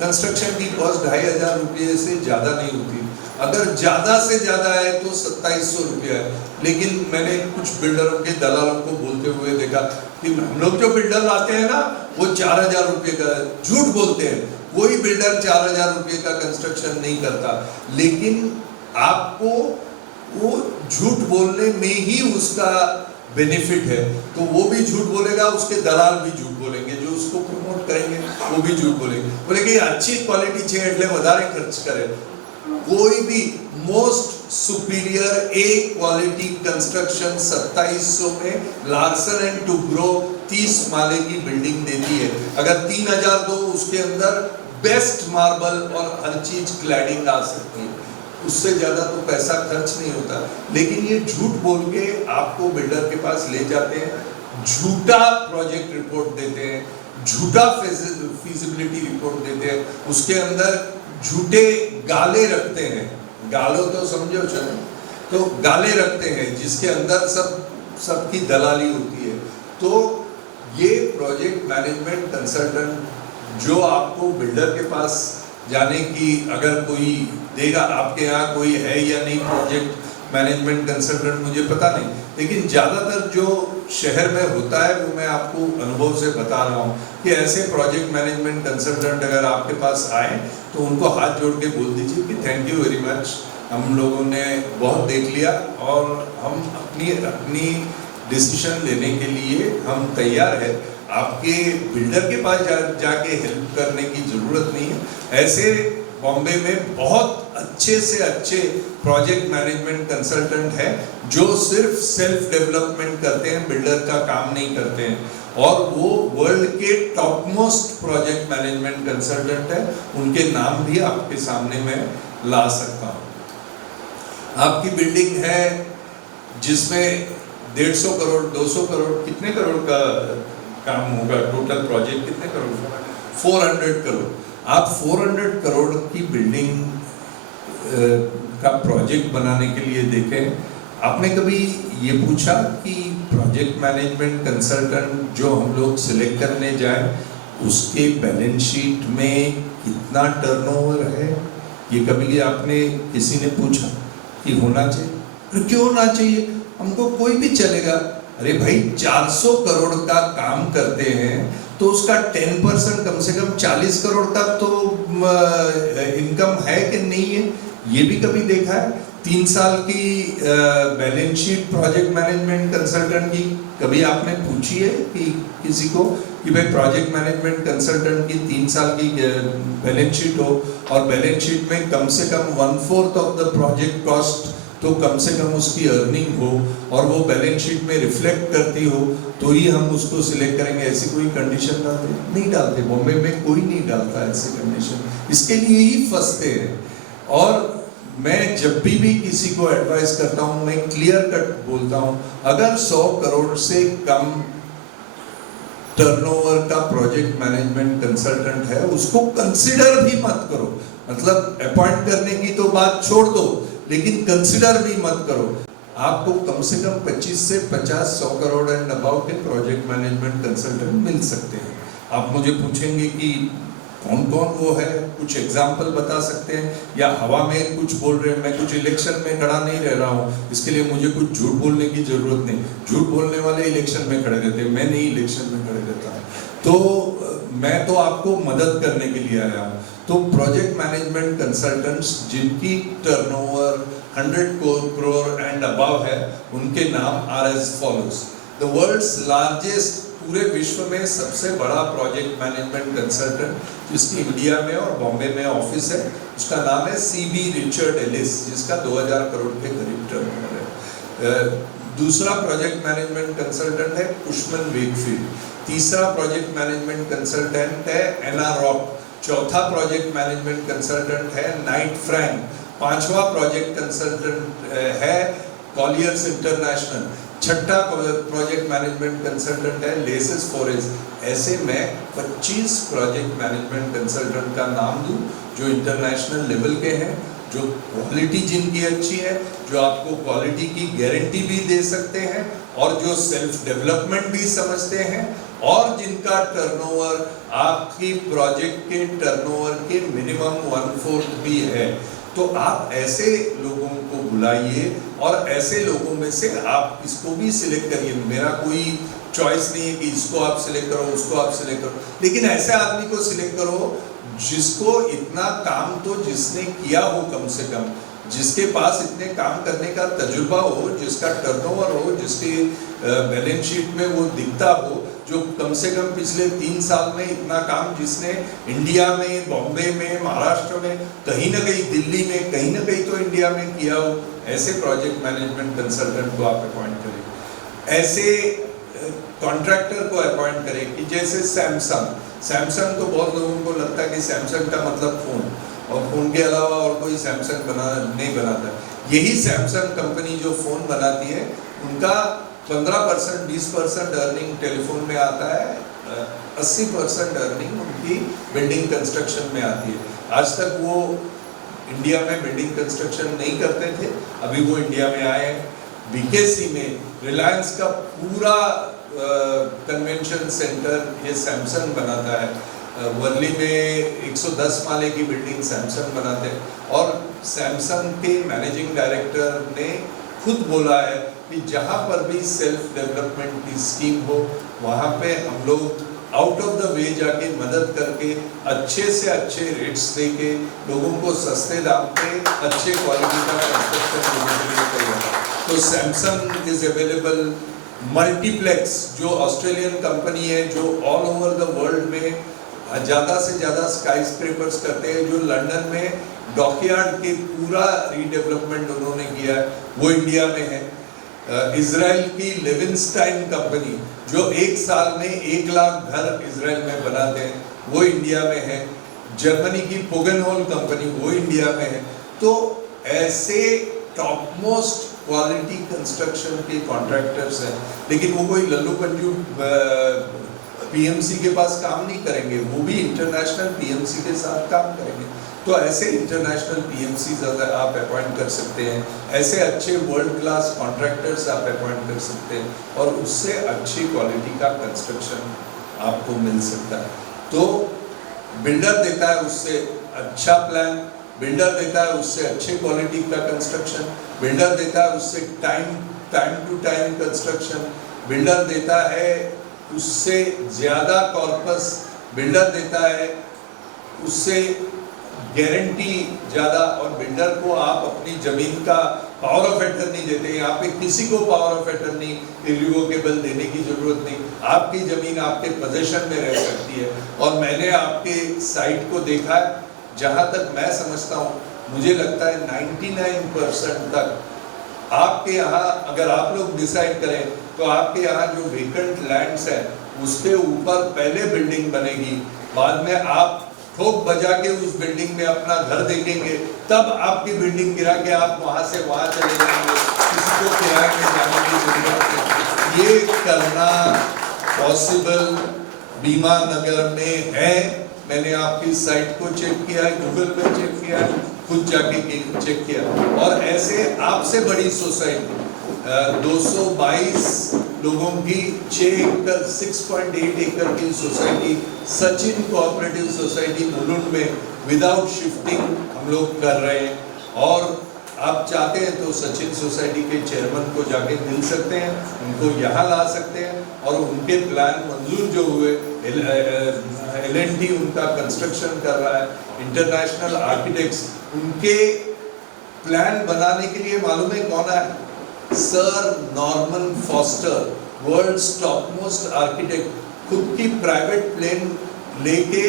कंस्ट्रक्शन की कॉस्ट 2,500 रुपये से ज़्यादा नहीं होती। अगर ज़्यादा से ज़्यादा है तो 2,700 रुपये है। लेकिन मैंने कुछ बिल्डरों के दलालों को बोलते हुए देखा कि हम लोग जो बिल्डर लाते हैं ना वो 4,000 रुपये का, झूठ बोलते हैं। कोई बिल्डर 4,000 रुपये का कंस्ट्रक्शन नहीं करता, लेकिन आपको वो झूठ बोलने में ही उसका बेनिफिट है। तो वो भी झूठ बोलेगा, उसके दलाल भी झूठ बोलेंगे, जो उसको प्रमोट करेंगे वो भी झूठ बोलेंगे अच्छी क्वालिटी चाहिए એટલે વધારે खर्च करे। कोई भी मोस्ट सुपीरियर ए क्वालिटी कंस्ट्रक्शन 2700 में लार्सन एंड टुब्रो 30 माले की बिल्डिंग देती है। अगर 3,000 दो उसके अंदर बेस्ट मार्बल और हर चीज क्लैडिंग आ सकती है, उससे ज्यादा तो पैसा खर्च नहीं होता। लेकिन ये झूठ बोल के आपको बिल्डर के पास ले जाते हैं, झूठा प्रोजेक्ट रिपोर्ट देते हैं, झूठा फीजिबिलिटी रिपोर्ट देते हैं, उसके अंदर झूठे गाले रखते हैं, गालो तो समझो चलो, तो गाले रखते हैं जिसके अंदर सबकी दलाली होती है। तो ये प्रोजेक्ट मैनेजमेंट कंसल्टेंट जो आपको बिल्डर के पास जाने की, अगर कोई देगा, आपके यहाँ कोई है या नहीं प्रोजेक्ट मैनेजमेंट कंसल्टेंट मुझे पता नहीं, लेकिन ज़्यादातर जो शहर में होता है वो मैं आपको अनुभव से बता रहा हूँ कि ऐसे प्रोजेक्ट मैनेजमेंट कंसल्टेंट अगर आपके पास आए तो उनको हाथ जोड़ के बोल दीजिए कि थैंक यू वेरी मच, हम लोगों ने बहुत देख लिया और हम अपनी डिसीजन लेने के लिए हम तैयार है, आपके बिल्डर के पास जाके हेल्प करने की ज़रूरत नहीं है। ऐसे बॉम्बे में बहुत अच्छे से अच्छे प्रोजेक्ट मैनेजमेंट कंसल्टेंट है जो सिर्फ सेल्फ डेवलपमेंट करते हैं, बिल्डर का काम नहीं करते हैं, और वो वर्ल्ड के top most project management consultant है। उनके नाम भी आपके सामने मैं ला सकता हूँ। आपकी बिल्डिंग है जिसमें 150 करोड़ 200 करोड़ कितने करोड़ का काम होगा, टोटल प्रोजेक्ट कितने करोड़ का? 400 करोड़। आप 400 करोड़ की बिल्डिंग का प्रोजेक्ट बनाने के लिए देखें, आपने कभी ये पूछा कि प्रोजेक्ट मैनेजमेंट कंसल्टेंट जो हम लोग सिलेक्ट करने जाएं उसके बैलेंस शीट में कितना टर्नओवर है? ये कभी आपने किसी ने पूछा कि होना चाहिए? तो क्यों होना चाहिए? हमको कोई भी चलेगा। अरे भाई 400 करोड़ का काम करते हैं तो उसका 10% कम से कम 40 करोड़ का तो इनकम है कि नहीं है, ये भी कभी देखा है? 3 साल की balance sheet project management consultant की कभी आपने पूछी है कि किसी को कि भाई प्रोजेक्ट मैनेजमेंट कंसल्टेंट की 3 साल की बैलेंस शीट हो और बैलेंस शीट में कम से कम 1/4 ऑफ द प्रोजेक्ट कॉस्ट तो कम से कम उसकी अर्निंग हो और वो बैलेंस शीट में रिफ्लेक्ट करती हो तो ही हम उसको सिलेक्ट करेंगे? ऐसी कोई कंडीशन डालते नहीं डालते, बॉम्बे में कोई नहीं डालता ऐसी कंडीशन, इसके लिए ही फंसते हैं। और मैं जब भी किसी को एडवाइस करता हूँ मैं क्लियर कट बोलता हूँ, अगर 100 करोड़ से कम टर्नओवर का प्रोजेक्ट मैनेजमेंट कंसल्टेंट है उसको कंसिडर भी मत करो। मतलब अपॉइंट करने की तो बात छोड़ दो, लेकिन कंसिडर भी मत करो। आपको कम से कम 25 से 50-100 करोड़ एंड अबाउट के प्रोजेक्ट मैनेजमेंट कंसल्टेंट मिल सकते हैं। आप मुझे पूछेंगे कि कौन कौन वो है, कुछ एग्जाम्पल बता सकते हैं या हवा में कुछ बोल रहे हैं? मैं कुछ इलेक्शन में खड़ा नहीं रह रहा हूँ, इसके लिए मुझे कुछ झूठ बोलने की जरूरत नहीं। झूठ बोलने वाले इलेक्शन में खड़े रहते हैं, मैं नहीं इलेक्शन में खड़े रहता हूँ। तो मैं तो आपको मदद करने के लिए आया हूँ। तो प्रोजेक्ट मैनेजमेंट कंसल्टेंट्स जिनकी टर्नओवर 100 करोड़ एंड अबव है उनके नाम are as follows. The world's largest, पूरे विश्व में सबसे बड़ा प्रोजेक्ट मैनेजमेंट कंसल्टेंट जिसकी इंडिया में और बॉम्बे में ऑफिस है, उसका नाम है सीबी रिचर्ड एलिस, जिसका 2000 करोड़ के करीब टर्नओवर है। दूसरा प्रोजेक्ट मैनेजमेंट कंसल्टेंट है कुशमन वेकफील्ड। तीसरा प्रोजेक्ट मैनेजमेंट कंसल्टेंट है एना रॉक। चौथा प्रोजेक्ट मैनेजमेंट कंसल्टेंट है नाइट फ्रैंक। पांचवा प्रोजेक्ट कंसल्टेंट है कॉलियर्स इंटरनेशनल। छठा प्रोजेक्ट मैनेजमेंट कंसल्टेंट है लेसिस फोरेस। ऐसे मैं 25 प्रोजेक्ट मैनेजमेंट कंसल्टेंट का नाम दूं जो इंटरनेशनल लेवल के हैं, जो क्वालिटी जिनकी अच्छी है, जो आपको क्वालिटी की गारंटी भी दे सकते हैं और जो सेल्फ डेवलपमेंट भी समझते हैं और जिनका टर्नओवर आपकी प्रोजेक्ट के टर्नओवर के मिनिमम 1/4 भी है। तो आप ऐसे लोगों को बुलाइए और ऐसे लोगों में से आप इसको भी सिलेक्ट करिए। मेरा कोई चॉइस नहीं है कि इसको आप सिलेक्ट करो, उसको आप सिलेक्ट करो, लेकिन ऐसे आदमी को सिलेक्ट करो जिसको इतना काम तो जिसने किया हो, कम से कम जिसके पास इतने काम करने का तजुर्बा हो, जिसका टर्नओवर हो, जिसके बैलेंस शीट में वो दिखता हो, जो कम से कम पिछले 3 साल में इतना काम जिसने इंडिया में, बॉम्बे में, महाराष्ट्र में, कहीं ना कहीं दिल्ली में, कहीं ना कहीं तो इंडिया में किया हो, ऐसे प्रोजेक्ट मैनेजमेंट कंसल्टेंट को आप अपॉइंट करें। ऐसे कॉन्ट्रैक्टर को अपॉइंट करें कि जैसे सैमसंग तो बहुत लोगों को लगता है कि सैमसंग का मतलब फ़ोन, और फ़ोन के अलावा और कोई सैमसंग नहीं बनाता। यही सैमसंग कंपनी जो फ़ोन बनाती है उनका 15% 20% अर्निंग टेलीफोन में आता है 80% अर्निंग उनकी बिल्डिंग कंस्ट्रक्शन में आती है। आज तक वो इंडिया में बिल्डिंग कंस्ट्रक्शन नहीं करते थे, अभी वो इंडिया में आए हैं। बीकेसी में रिलायंस का पूरा कन्वेंशन सेंटर ये सैमसंग बनाता है। वर्ली में 110 माले की बिल्डिंग सैमसंग बनाते हैं, और सैमसंग के मैनेजिंग डायरेक्टर ने खुद बोला है कि जहाँ पर भी सेल्फ डेवलपमेंट की स्कीम हो वहाँ पे हम लोग आउट ऑफ द वे जाके मदद करके अच्छे से अच्छे रेट्स देके लोगों को सस्ते दाम पे अच्छे क्वालिटी का कंस्ट्रक्शन देने के लिए तैयार। तो सैमसंग इज अवेलेबल। मल्टीप्लेक्स जो ऑस्ट्रेलियन कंपनी है जो ऑल ओवर द वर्ल्ड में ज़्यादा से ज़्यादा स्काई स्क्रेपर्स करते हैं, जो लंदन में डॉकयार्ड के पूरा रीडेवलपमेंट उन्होंने किया है, वो इंडिया में है। इजराइल की लेविनस्टाइन कंपनी जो एक साल में 1 लाख घर इजराइल में बनाते हैं, वो इंडिया में है। जर्मनी की पोगनहोल कंपनी वो इंडिया में है। तो ऐसे टॉप मोस्ट क्वालिटी कंस्ट्रक्शन के कॉन्ट्रैक्टर्स हैं, लेकिन वो कोई लल्लू पंजू पीएमसी के पास काम नहीं करेंगे, वो भी इंटरनेशनल पीएमसी के साथ काम करेंगे। तो ऐसे इंटरनेशनल पीएमसीज आप अपॉइंट कर सकते हैं, ऐसे अच्छे वर्ल्ड क्लास कॉन्ट्रैक्टर्स आप अपॉइंट कर सकते हैं, और उससे अच्छी क्वालिटी का कंस्ट्रक्शन आपको मिल सकता है। तो बिल्डर देता है उससे अच्छा प्लान, बिल्डर देता है उससे अच्छे क्वालिटी का कंस्ट्रक्शन, बिल्डर देता है उससे time to time construction, builder देता है उससे ज़्यादा कॉर्पस, बिल्डर देता है उससे गारंटी ज़्यादा, और बिल्डर को आप अपनी ज़मीन का पावर ऑफ अटर्नी देते हैं। यहाँ पे किसी को पावर ऑफ अटर्नी इरिवोकेबल देने की ज़रूरत नहीं, आपकी ज़मीन आपके पोजेशन में रह सकती है। और मैंने आपके साइट को देखा है, जहाँ तक मैं समझता हूँ, मुझे लगता है 99% तक आपके यहाँ, अगर आप लोग डिसाइड करें तो आपके यहाँ जो वेकेंट लैंड्स हैं उसके ऊपर पहले बिल्डिंग बनेगी, बाद में आप ठोक बजा के उस बिल्डिंग में अपना घर देखेंगे, तब आपकी बिल्डिंग गिरा के आप वहाँ से वहाँ चले जाएंगे, किसी को किराए में जाने की जरूरत नहीं। ये करना पॉसिबल बीमा नगर में है। मैंने आपकी साइट को चेक किया है, गूगल पे चेक किया है, खुद जाके चेक किया। और ऐसे आपसे बड़ी सोसाइटी 222 लोगों की 6.8 एकड़ की society Sachin cooperative society Mulund में विदाउट शिफ्टिंग हम लोग कर रहे हैं। और आप चाहते हैं तो सचिन सोसाइटी के चेयरमैन को जाके मिल सकते हैं, उनको यहाँ ला सकते हैं, और उनके प्लान मंजूर जो हुए, L&T उनका कंस्ट्रक्शन कर रहा है, इंटरनेशनल आर्किटेक्ट्स उनके प्लान बनाने के लिए मालूम है कौन है? Sir Norman Foster, world's top most architect, खुद की प्राइवेट प्लेन लेके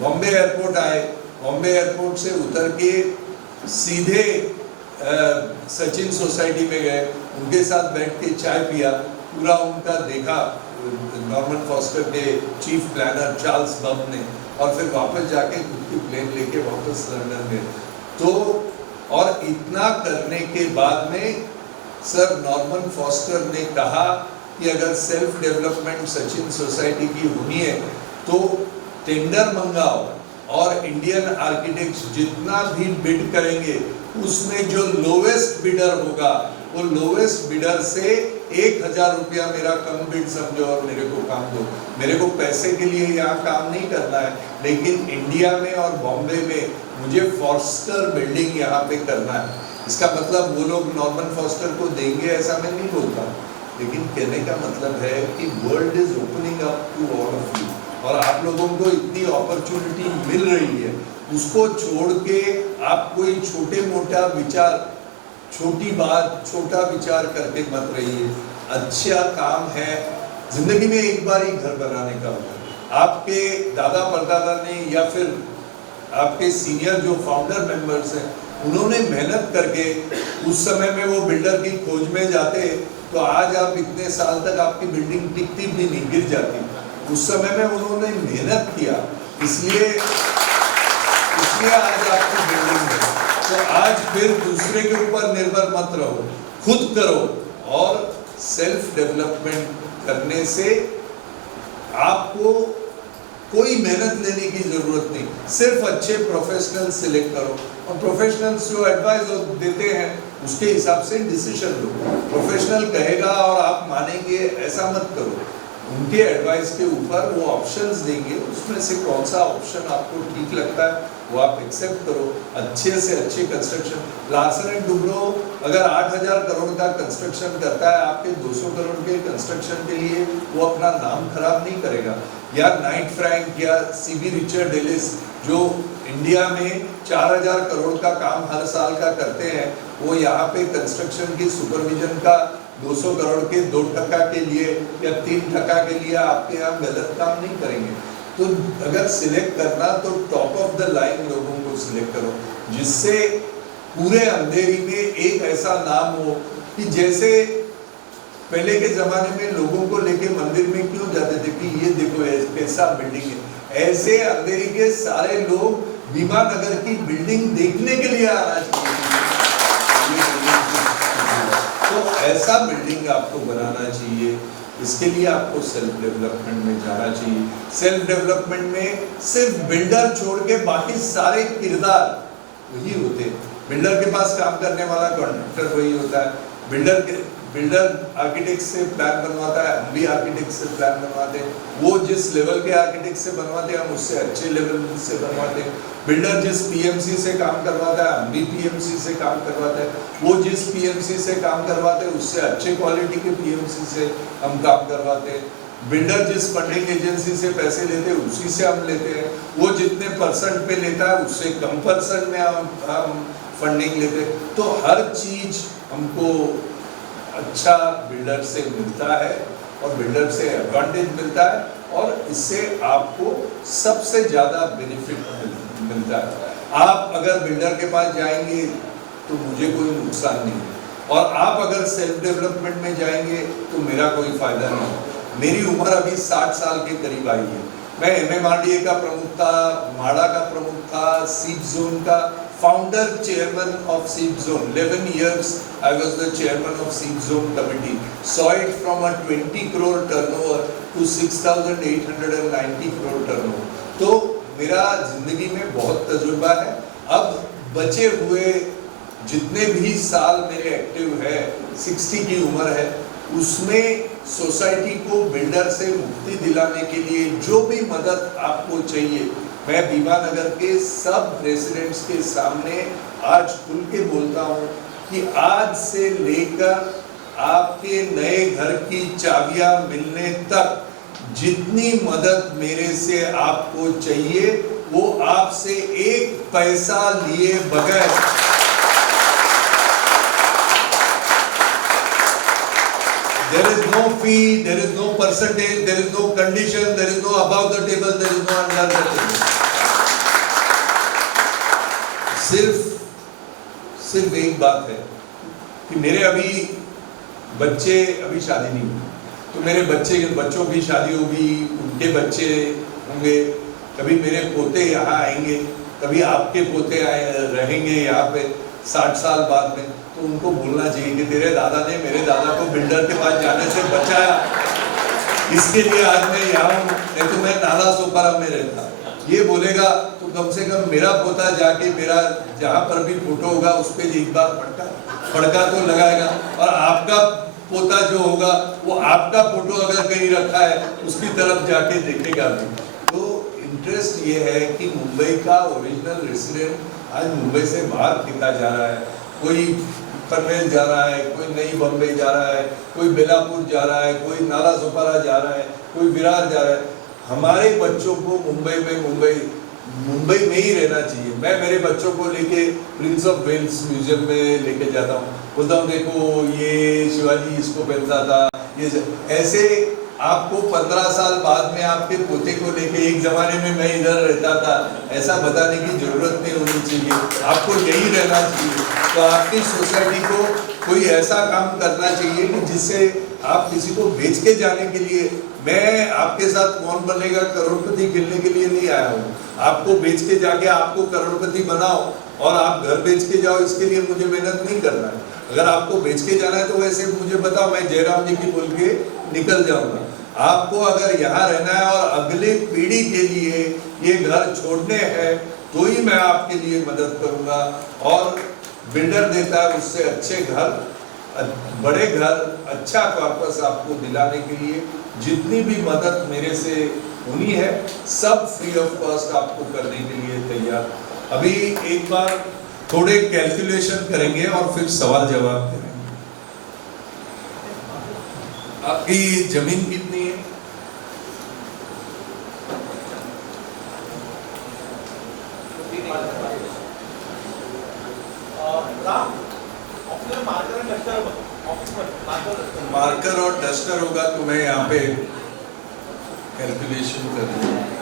बॉम्बे एयरपोर्ट आए, बॉम्बे एयरपोर्ट से उतर के सीधे सचिन सोसाइटी में गए, उनके साथ बैठ के चाय पिया, पूरा उनका देखा नॉर्मन फॉस्टर के चीफ प्लानर चार्ल्स बम ने, और फिर वापस जाके खुद की प्लेन लेके वापस लंदन गए। तो और इतना करने के बाद में सर नॉर्मन फॉस्टर ने कहा कि अगर सेल्फ डेवलपमेंट सचिन सोसाइटी की होनी है तो टेंडर मंगाओ, और इंडियन आर्किटेक्ट्स जितना भी बिड करेंगे उसमें जो लोवेस्ट बिडर होगा, वो लोवेस्ट बिडर से 1000 रुपया मेरा कम बिड समझो और मेरे को काम दो। मेरे को पैसे के लिए यहाँ काम नहीं करना है, लेकिन इंडिया में और बॉम्बे में मुझे फॉस्टर बिल्डिंग यहाँ पे करना है। इसका मतलब वो लोग नॉर्मन फॉस्टर को देंगे ऐसा मैं नहीं बोलता, लेकिन कहने का मतलब है कि world is opening up to all of you, और आप लोगों को इतनी अपॉर्चुनिटी मिल रही है, उसको छोड़ के आप कोई छोटे मोटा विचार, छोटी बात, छोटा विचार करके मत रहिए। अच्छा काम है, जिंदगी में एक बार ही घर बनाने का होता है। आपके दादा परदादा ने या फिर आपके सीनियर जो फाउंडर मेंबर्स हैं, उन्होंने मेहनत करके, उस समय में वो बिल्डर की खोज में जाते तो आज आप इतने साल तक आपकी बिल्डिंग टिकती भी नहीं, गिर जाती। उस समय में उन्होंने मेहनत किया, इसलिए आज आपकी बिल्डिंग है। तो आज फिर दूसरे के ऊपर निर्भर मत रहो, खुद करो, और सेल्फ डेवलपमेंट करने से आपको कोई मेहनत लेने की जरूरत नहीं, सिर्फ अच्छे प्रोफेशनल सिलेक्ट करो और प्रोफेशनल्स जो एडवाइस देते हैं उसके हिसाब से डिसीजन लो। प्रोफेशनल कहेगा और आप मानेंगे ऐसा मत करो, उनके एडवाइस के ऊपर वो ऑप्शंस देंगे, उसमें से कौन सा ऑप्शन आपको ठीक लगता है वो आप एक्सेप्ट करो। अच्छे से अच्छे कंस्ट्रक्शन, लार्सन एंड टुब्रो अगर 8,000 करोड़ का कंस्ट्रक्शन करता है, आपके 200 करोड़ के कंस्ट्रक्शन के लिए वो अपना नाम खराब नहीं करेगा। या नाइट फ्रैंक या सीबी रिचर्ड एलिस जो इंडिया में 4,000 करोड़ का काम हर साल का करते हैं, वो यहाँ पे कंस्ट्रक्शन की सुपरविजन का 200 करोड़ के 2% के लिए या 3% के लिए आपके यहाँ गलत काम नहीं करेंगे। तो अगर सिलेक्ट करना तो टॉप ऑफ द लाइन लोगों को सिलेक्ट करो, जिससे पूरे अंधेरी में एक ऐसा नाम हो कि जैसे पहले के जमाने में लोगों को लेके मंदिर में क्यों जाते थे कि ये देखो कैसा बिल्डिंग है, ऐसे अंधेरी के सारे लोग भीमा नगर की बिल्डिंग देखने के लिए आना चाहिए। तो ऐसा बिल्डिंग आपको बनाना चाहिए, इसके लिए आपको सेल्फ डेवलपमेंट में जाना चाहिए। सेल्फ डेवलपमेंट में सिर्फ बिल्डर छोड़ के बाकी सारे किरदार वही होते हैं। बिल्डर के पास काम करने वाला कॉन्ट्रैक्टर वही होता है। बिल्डर आर्किटेक्ट से प्लान बनवाता है, हम भी आर्किटेक्ट से प्लान बनवाते हैं। वो जिस लेवल के आर्किटेक्ट से बनवाते हैं, हम उससे अच्छे लेवल से बनवाते हैं। बिल्डर जिस पीएमसी से काम करवाता है, हम भी पीएमसी से काम करवाते हैं। वो जिस पीएमसी से काम करवाते हैं, उससे अच्छे क्वालिटी के पीएमसी से हम काम करवाते हैं। बिल्डर जिस फंडिंग एजेंसी से पैसे लेते हैं, उसी से हम लेते हैं। वो जितने परसेंट पे लेता है, उससे कम परसेंट में हम फंडिंग लेते हैं। तो हर चीज हमको अच्छा बिल्डर से मिलता है और बिल्डर से एडवांटेज मिलता है, और इससे आपको सबसे ज्यादा बेनिफिट मिलता है। आप अगर बिल्डर के पास जाएंगे तो मुझे कोई नुकसान नहीं है, और आप अगर सेल्फ डेवलपमेंट में जाएंगे तो मेरा कोई फायदा नहीं है। मेरी उम्र अभी 60 साल के करीब आई है। मैं MMRDA का प्रमुख था, माड़ा का प्रमुख था, सीप जोन का फाउंडर चेयरमैन ऑफ सीप zone. 11 years I was the chairman of Seep Zone Committee. Saw it from a 20 crore turnover to 6,890 crore turnover. तो मेरा जिंदगी में बहुत तजुर्बा है। अब बचे हुए जितने भी साल मेरे एक्टिव है, 60 की उम्र है, उसमें सोसाइटी को बिल्डर से मुक्ति दिलाने के लिए जो भी मदद आपको चाहिए, मैं भीमा नगर के सब रेसिडेंट्स के सामने आज खुल के बोलता हूँ कि आज से लेकर आपके नए घर की चाबियां मिलने तक जितनी मदद मेरे से आपको चाहिए, वो आपसे एक पैसा लिए बगैर, there is no fee, there is no percentage, there is no condition, there is no above the table, there is no under the table. सिर्फ एक बात है कि मेरे अभी शादी नहीं हुई, तो मेरे बच्चों की शादी होगी, उनके बच्चे होंगे, कभी मेरे पोते यहाँ आएंगे, कभी आपके पोते रहेंगे यहाँ पे 60 साल बाद में, तो उनको बोलना चाहिए कि तेरे दादा ने मेरे दादा को बिल्डर के पास जाने से बचाया, इसके लिए आज मैं यहाँ हूँ, नहीं तो मैं नाला सोपारा में रहता। ये बोलेगा तो कम से कम मेरा पोता जाके मेरा जहाँ पर भी फोटो होगा उस पर एक बार फड़का तो लगाएगा, और आपका पोता जो होगा वो आपका फोटो अगर कहीं रखा है उसकी तरफ जाके देखेगा भी। तो इंटरेस्ट ये है कि मुंबई का ओरिजिनल रेसिडेंट आज मुंबई से बाहर फेंका जा रहा है। कोई पनवेल जा रहा है, कोई नई बम्बई जा रहा है, कोई बेलापुर जा रहा है, कोई नाला सोपारा जा रहा है, कोई विरार जा रहा है। हमारे बच्चों को मुंबई में ही रहना चाहिए। मैं मेरे बच्चों को लेके प्रिंस ऑफ वेल्स म्यूजियम में लेके जाता हूँ, बोलता हूँ देखो ये शिवाजी इसको पहनता था, ये ऐसे आपको 15 साल बाद में आपके पोते को लेके एक जमाने में मैं इधर रहता था ऐसा बताने की जरूरत नहीं होनी चाहिए, आपको यही रहना चाहिए। तो आपकी सोसाइटी को कोई ऐसा काम करना चाहिए कि जिससे आप किसी को बेच के जाने के लिए, मैं आपके साथ कौन बनेगा करोड़पति खेलने के लिए नहीं आया हूँ। आपको बेच के जाके आपको करोड़पति बनाओ और आप घर बेच के जाओ, इसके लिए मुझे मेहनत नहीं करना है। अगर आपको बेच के जाना है तो वैसे मुझे बताओ, मैं जयराम जी की बोल के निकल जाऊंगा। आपको अगर यहाँ रहना है और अगले पीढ़ी के लिए ये घर छोड़ने हैं तो ही मैं आपके लिए मदद करूंगा। और बिल्डर देता है उससे अच्छे घर, बड़े घर, अच्छा कॉर्पस आपको दिलाने के लिए जितनी भी मदद मेरे से होनी है सब फ्री ऑफ कॉस्ट आपको करने के लिए तैयार। अभी एक बार थोड़े कैलकुलेशन करेंगे और फिर सवाल जवाब करेंगे। आपकी जमीन कितनी है? मार्कर और डस्टर होगा तो मैं यहाँ पे कैलकुलेशन कर दूंगा।